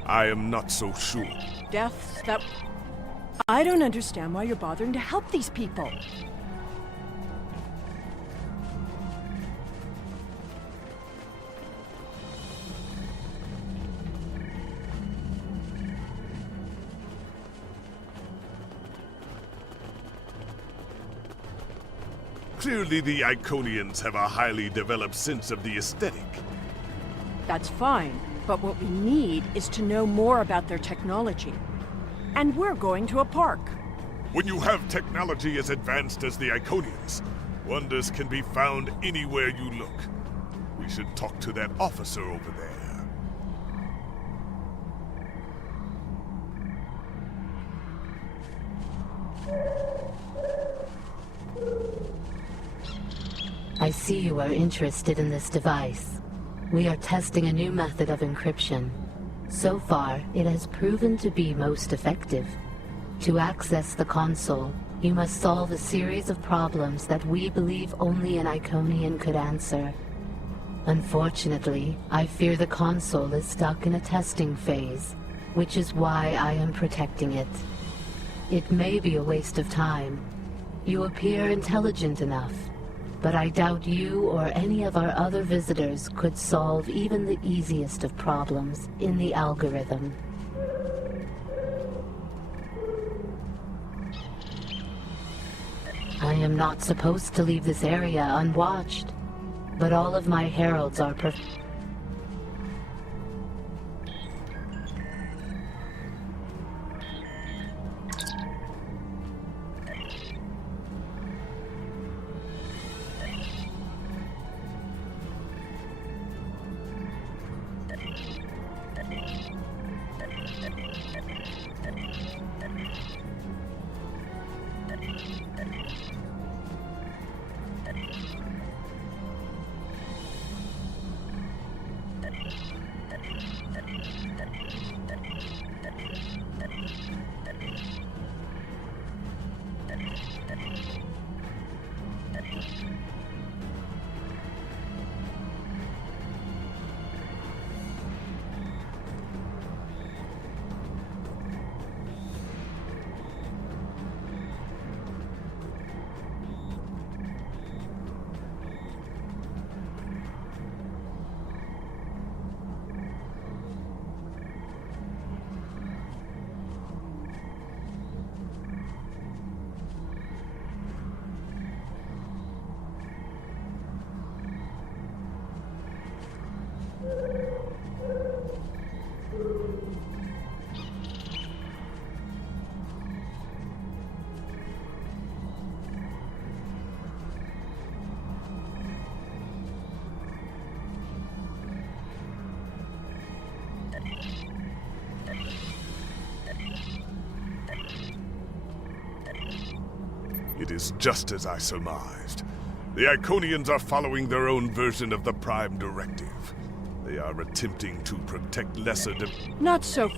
I am not so sure. Death that... I don't understand why you're bothering to help these people. Clearly the Iconians have a highly developed sense of the aesthetic. That's fine, but what we need is to know more about their technology. And we're going to a park. When you have technology as advanced as the Iconians, wonders can be found anywhere you look. We should talk to that officer over there. I see you are interested in this device. We are testing a new method of encryption. So far, it has proven to be most effective. To access the console, you must solve a series of problems that we believe only an Iconian could answer. Unfortunately, I fear the console is stuck in a testing phase, which is why I am protecting it. It may be a waste of time. You appear intelligent enough, but I doubt you or any of our other visitors could solve even the easiest of problems in the algorithm. am not supposed to leave this area unwatched, but all of my heralds are It is just as I surmised. The Iconians are following their own version of the Prime Directive. They are attempting to protect lesser Not so...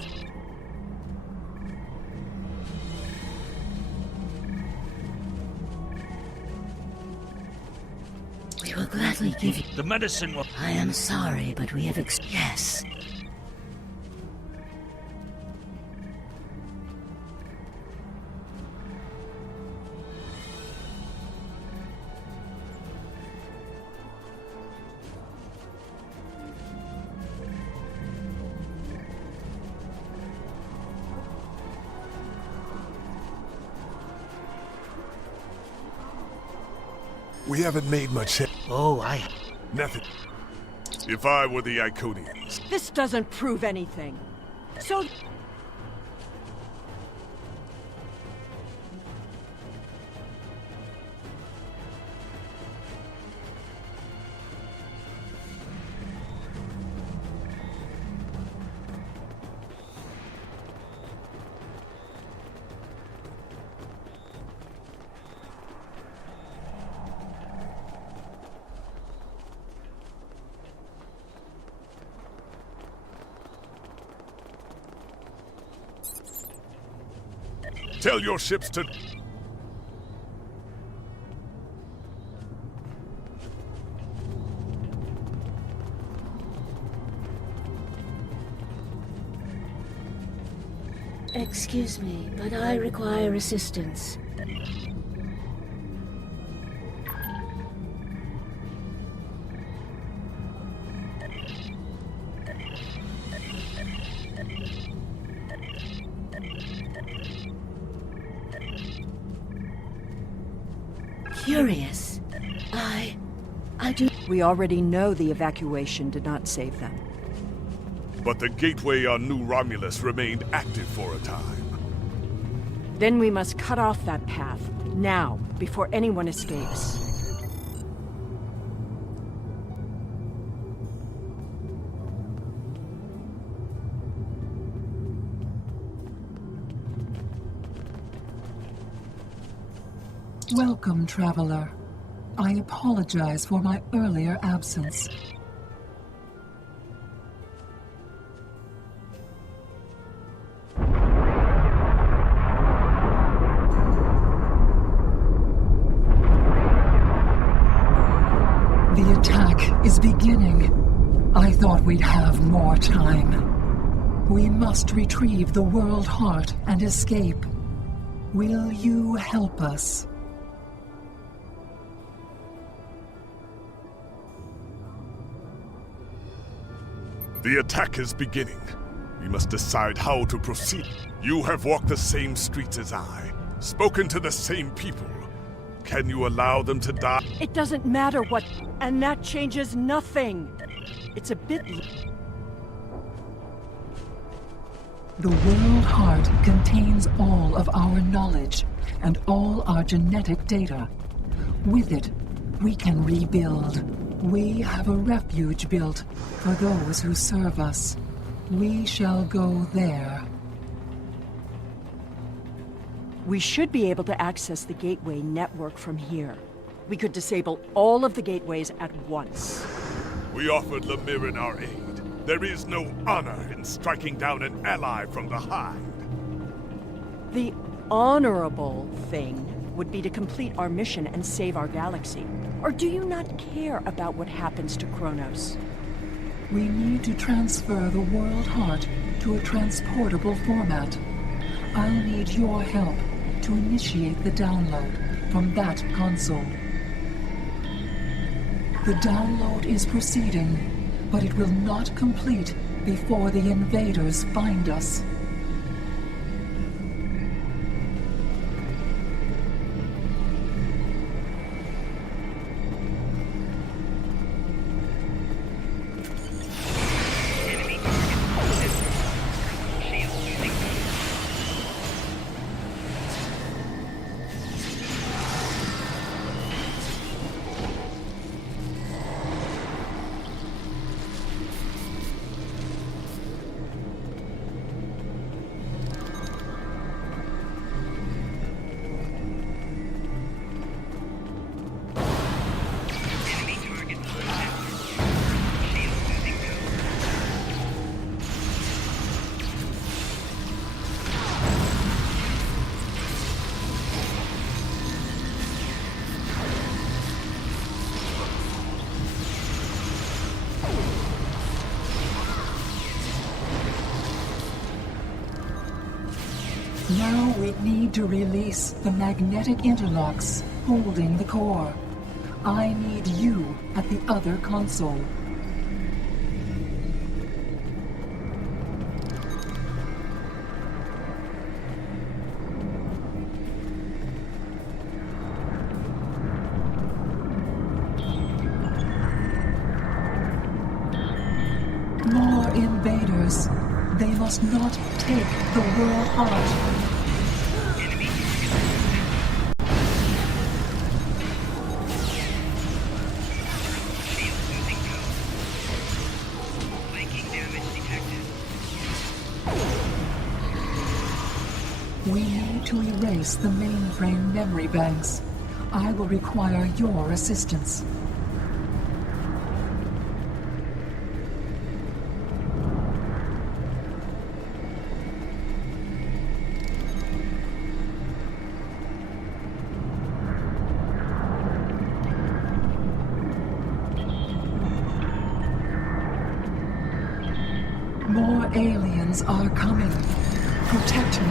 We will gladly give you... The medicine will... I am sorry, but we have yes. We haven't made much head. Nothing. If I were the Iconians... This doesn't prove anything. So... Tell your ships to... Excuse me, but I require assistance. Curious. I do... We already know the evacuation did not save them. But the gateway on New Romulus remained active for a time. Then we must cut off that path, now, before anyone escapes. Welcome, traveler. I apologize for my earlier absence. The attack is beginning. I thought we'd have more time. We must retrieve the World Heart and escape. Will you help us? The attack is beginning. We must decide how to proceed. You have walked the same streets as I, spoken to the same people. Can you allow them to die? It doesn't matter what... And that changes nothing. It's a bit... The World Heart contains all of our knowledge and all our genetic data. With it, we can rebuild. We have a refuge built for those who serve us. We shall go there. We should be able to access the gateway network from here. We could disable all of the gateways at once. We offered Lemirin our aid. There is no honor in striking down an ally from the Hive. The honorable thing would be to complete our mission and save our galaxy. Or do you not care about what happens to Kronos? We need to transfer the World Heart to a transportable format. I'll need your help to initiate the download from that console. The download is proceeding, but it will not complete before the invaders find us. Now we need to release the magnetic interlocks holding the core. I need you at the other console. More invaders. They must not take the World Heart. We need to erase the mainframe memory banks. I will require your assistance. More aliens are coming. Protect me.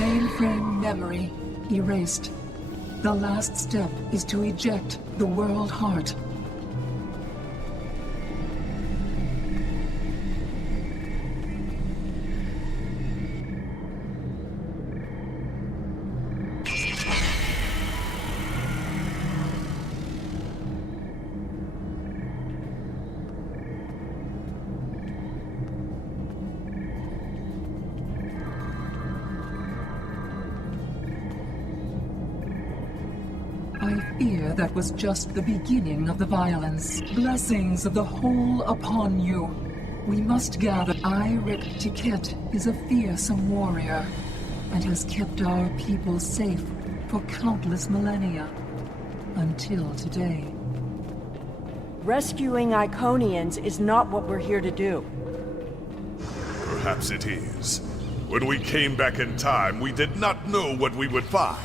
Mainframe memory erased. The last step is to eject the World Heart. I fear that was just the beginning of the violence. Blessings of the whole upon you. We must gather. Irik Tiket is a fearsome warrior and has kept our people safe for countless millennia. Until today. Rescuing Iconians is not what we're here to do. Perhaps it is. When we came back in time, we did not know what we would find.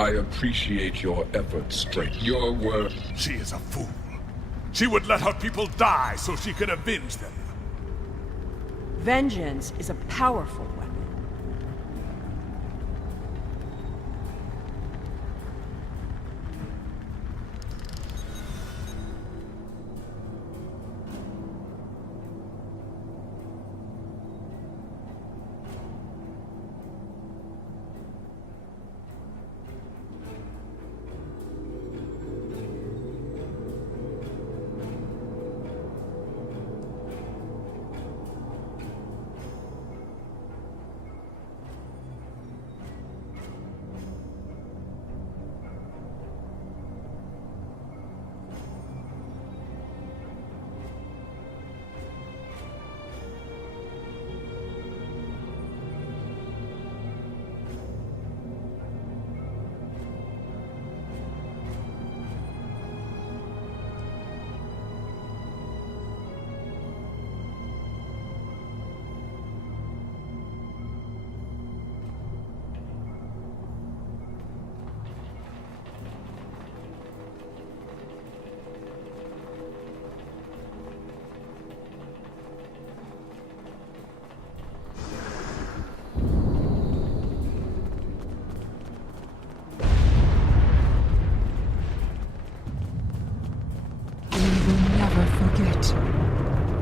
I appreciate your efforts, Straight. Your work. She is a fool. She would let her people die so she could avenge them. Vengeance is a powerful weapon.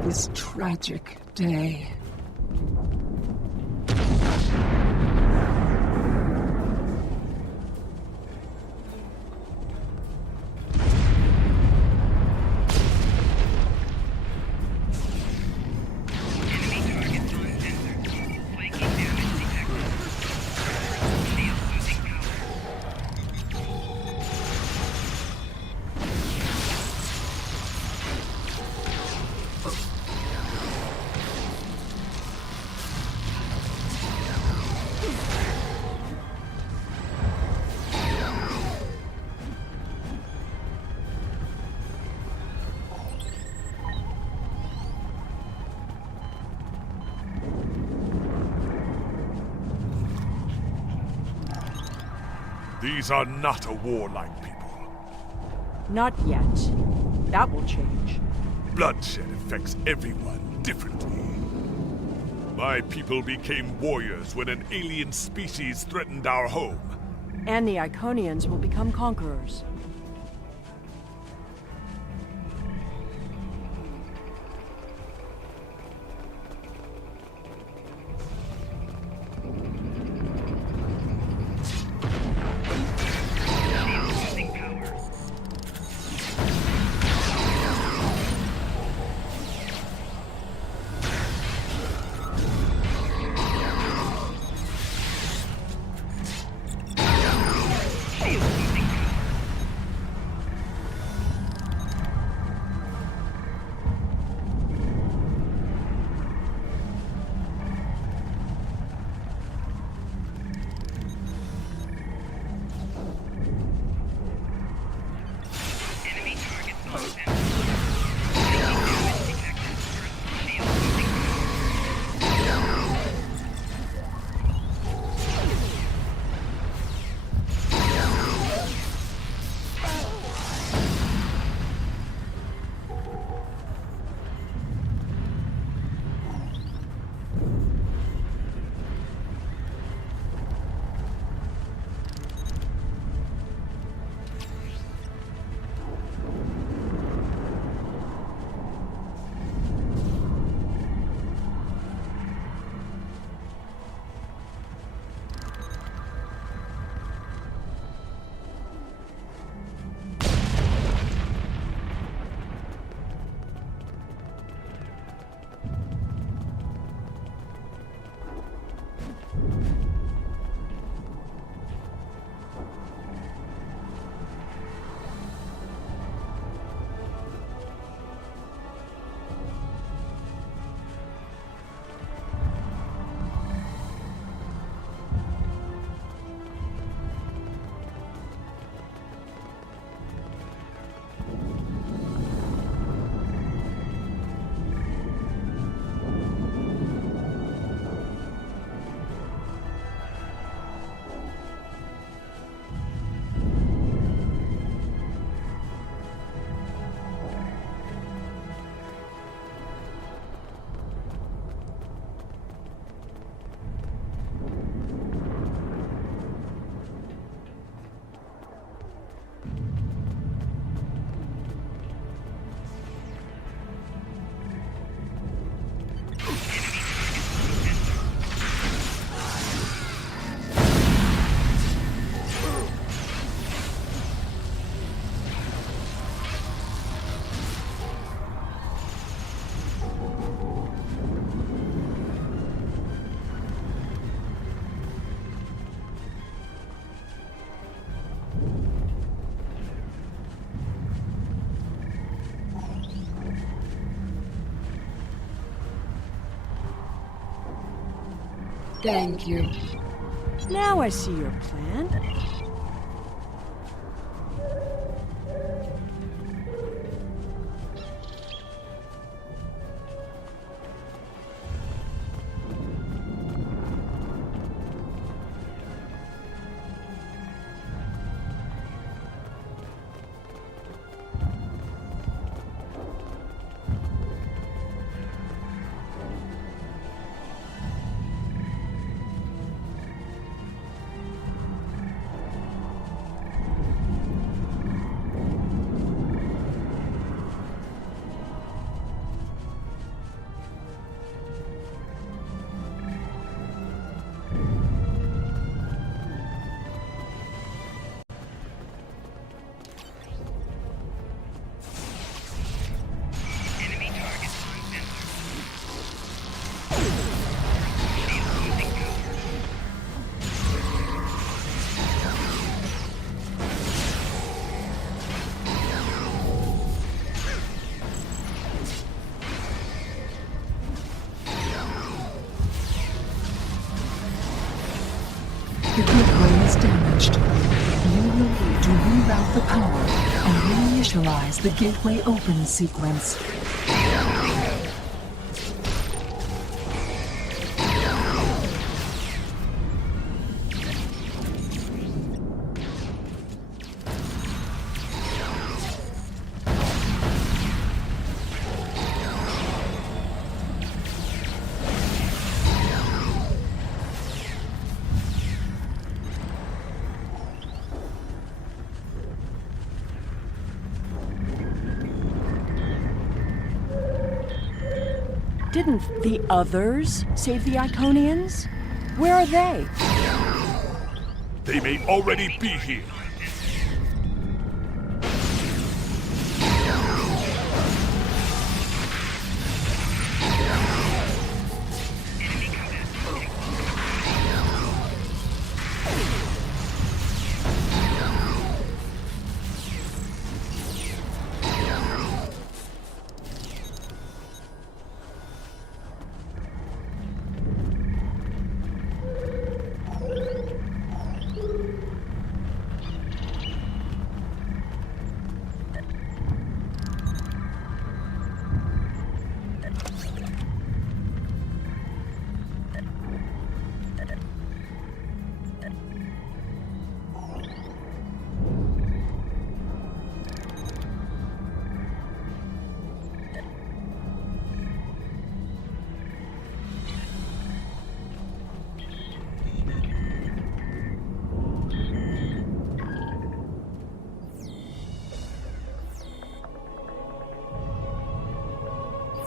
This tragic day. These are not a warlike people. Not yet. That will change. Bloodshed affects everyone differently. My people became warriors when an alien species threatened our home. And the Iconians will become conquerors. Thank you. Now I see your plan. The gateway is damaged. You will need to reroute the power and reinitialize the gateway open sequence. Didn't the others save the Iconians? Where are they? They may already be here.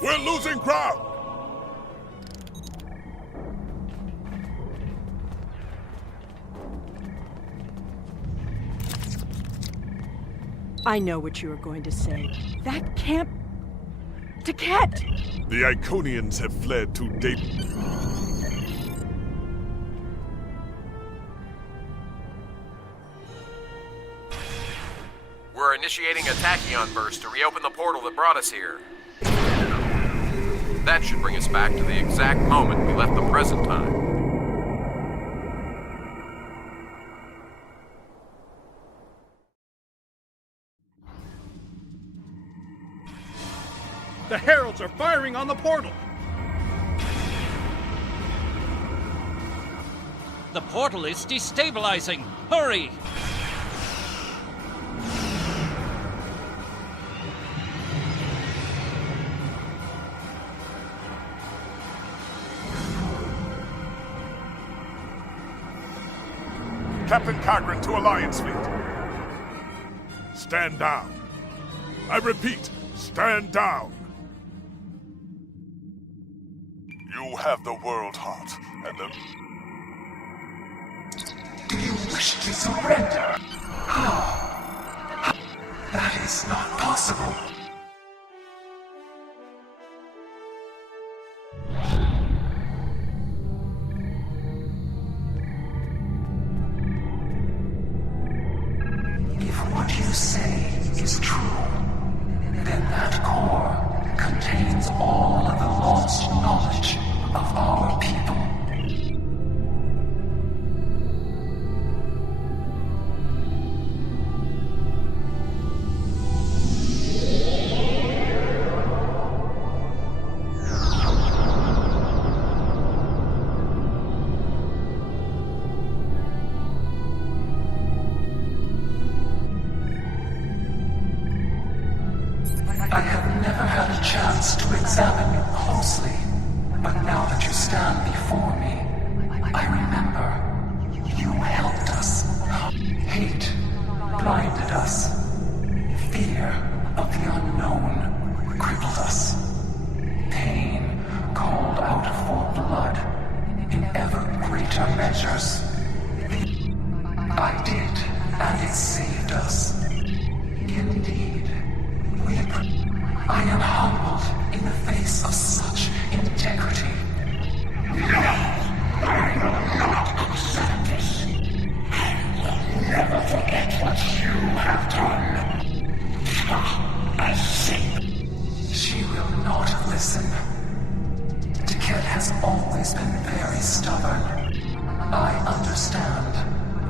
We're losing ground! I know what you are going to say. That camp... to Ket! The Iconians have fled to We're initiating a tachyon burst to reopen the portal that brought us here. That should bring us back to the exact moment we left the present time. The Heralds are firing on the portal! The portal is destabilizing! Hurry! Captain Khaaaaan to Alliance Fleet. Stand down. I repeat, stand down. You have the World Heart and the... Do you wish to surrender? That is not possible. If what you say is true, then that core contains all of the lost knowledge of our people. I have never had a chance to examine you closely, but now that you stand before me, I remember you helped us. Hate blinded us. Fear of the unknown crippled us. Pain called out for blood in ever greater measures. I did, and it saved us. Indeed, I am humbled in the face of such integrity. No, I will not accept this. I will never forget what you have done. I see. She will not listen. Tiket has always been very stubborn. I understand,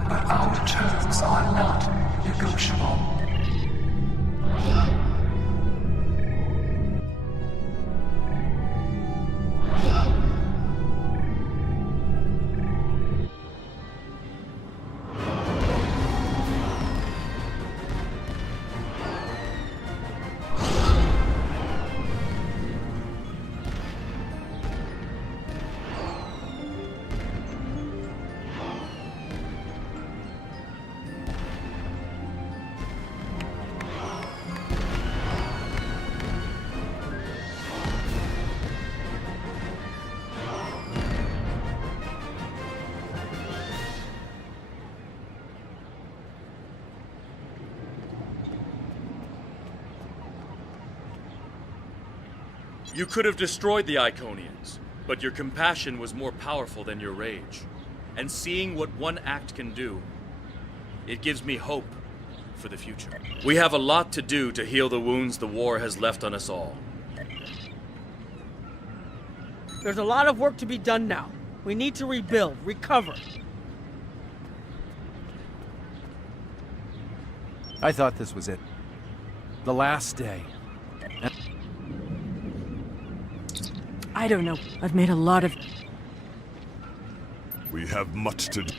but our terms are not negotiable. You could have destroyed the Iconians, but your compassion was more powerful than your rage. And seeing what one act can do, it gives me hope for the future. We have a lot to do to heal the wounds the war has left on us all. There's a lot of work to be done now. We need to rebuild, recover. I thought this was it. The last day. I don't know. I've made a lot of... We have much to do.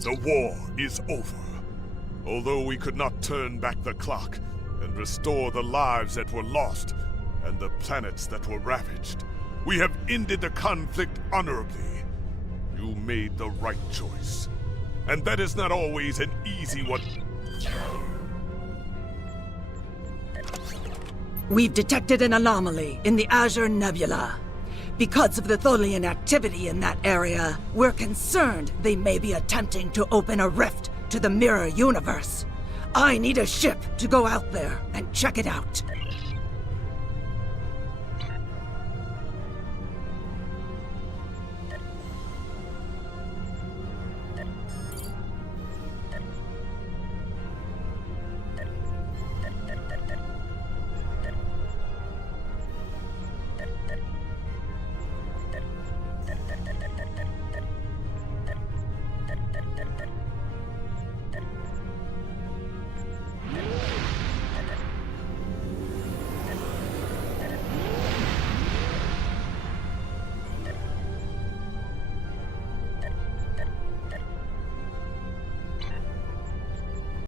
The war is over. Although we could not turn back the clock and restore the lives that were lost and the planets that were ravaged, we have ended the conflict honorably. You made the right choice. And that is not always an easy one. We've detected an anomaly in the Azure Nebula. Because of the Tholian activity in that area, we're concerned they may be attempting to open a rift to the mirror universe. I need a ship to go out there and check it out.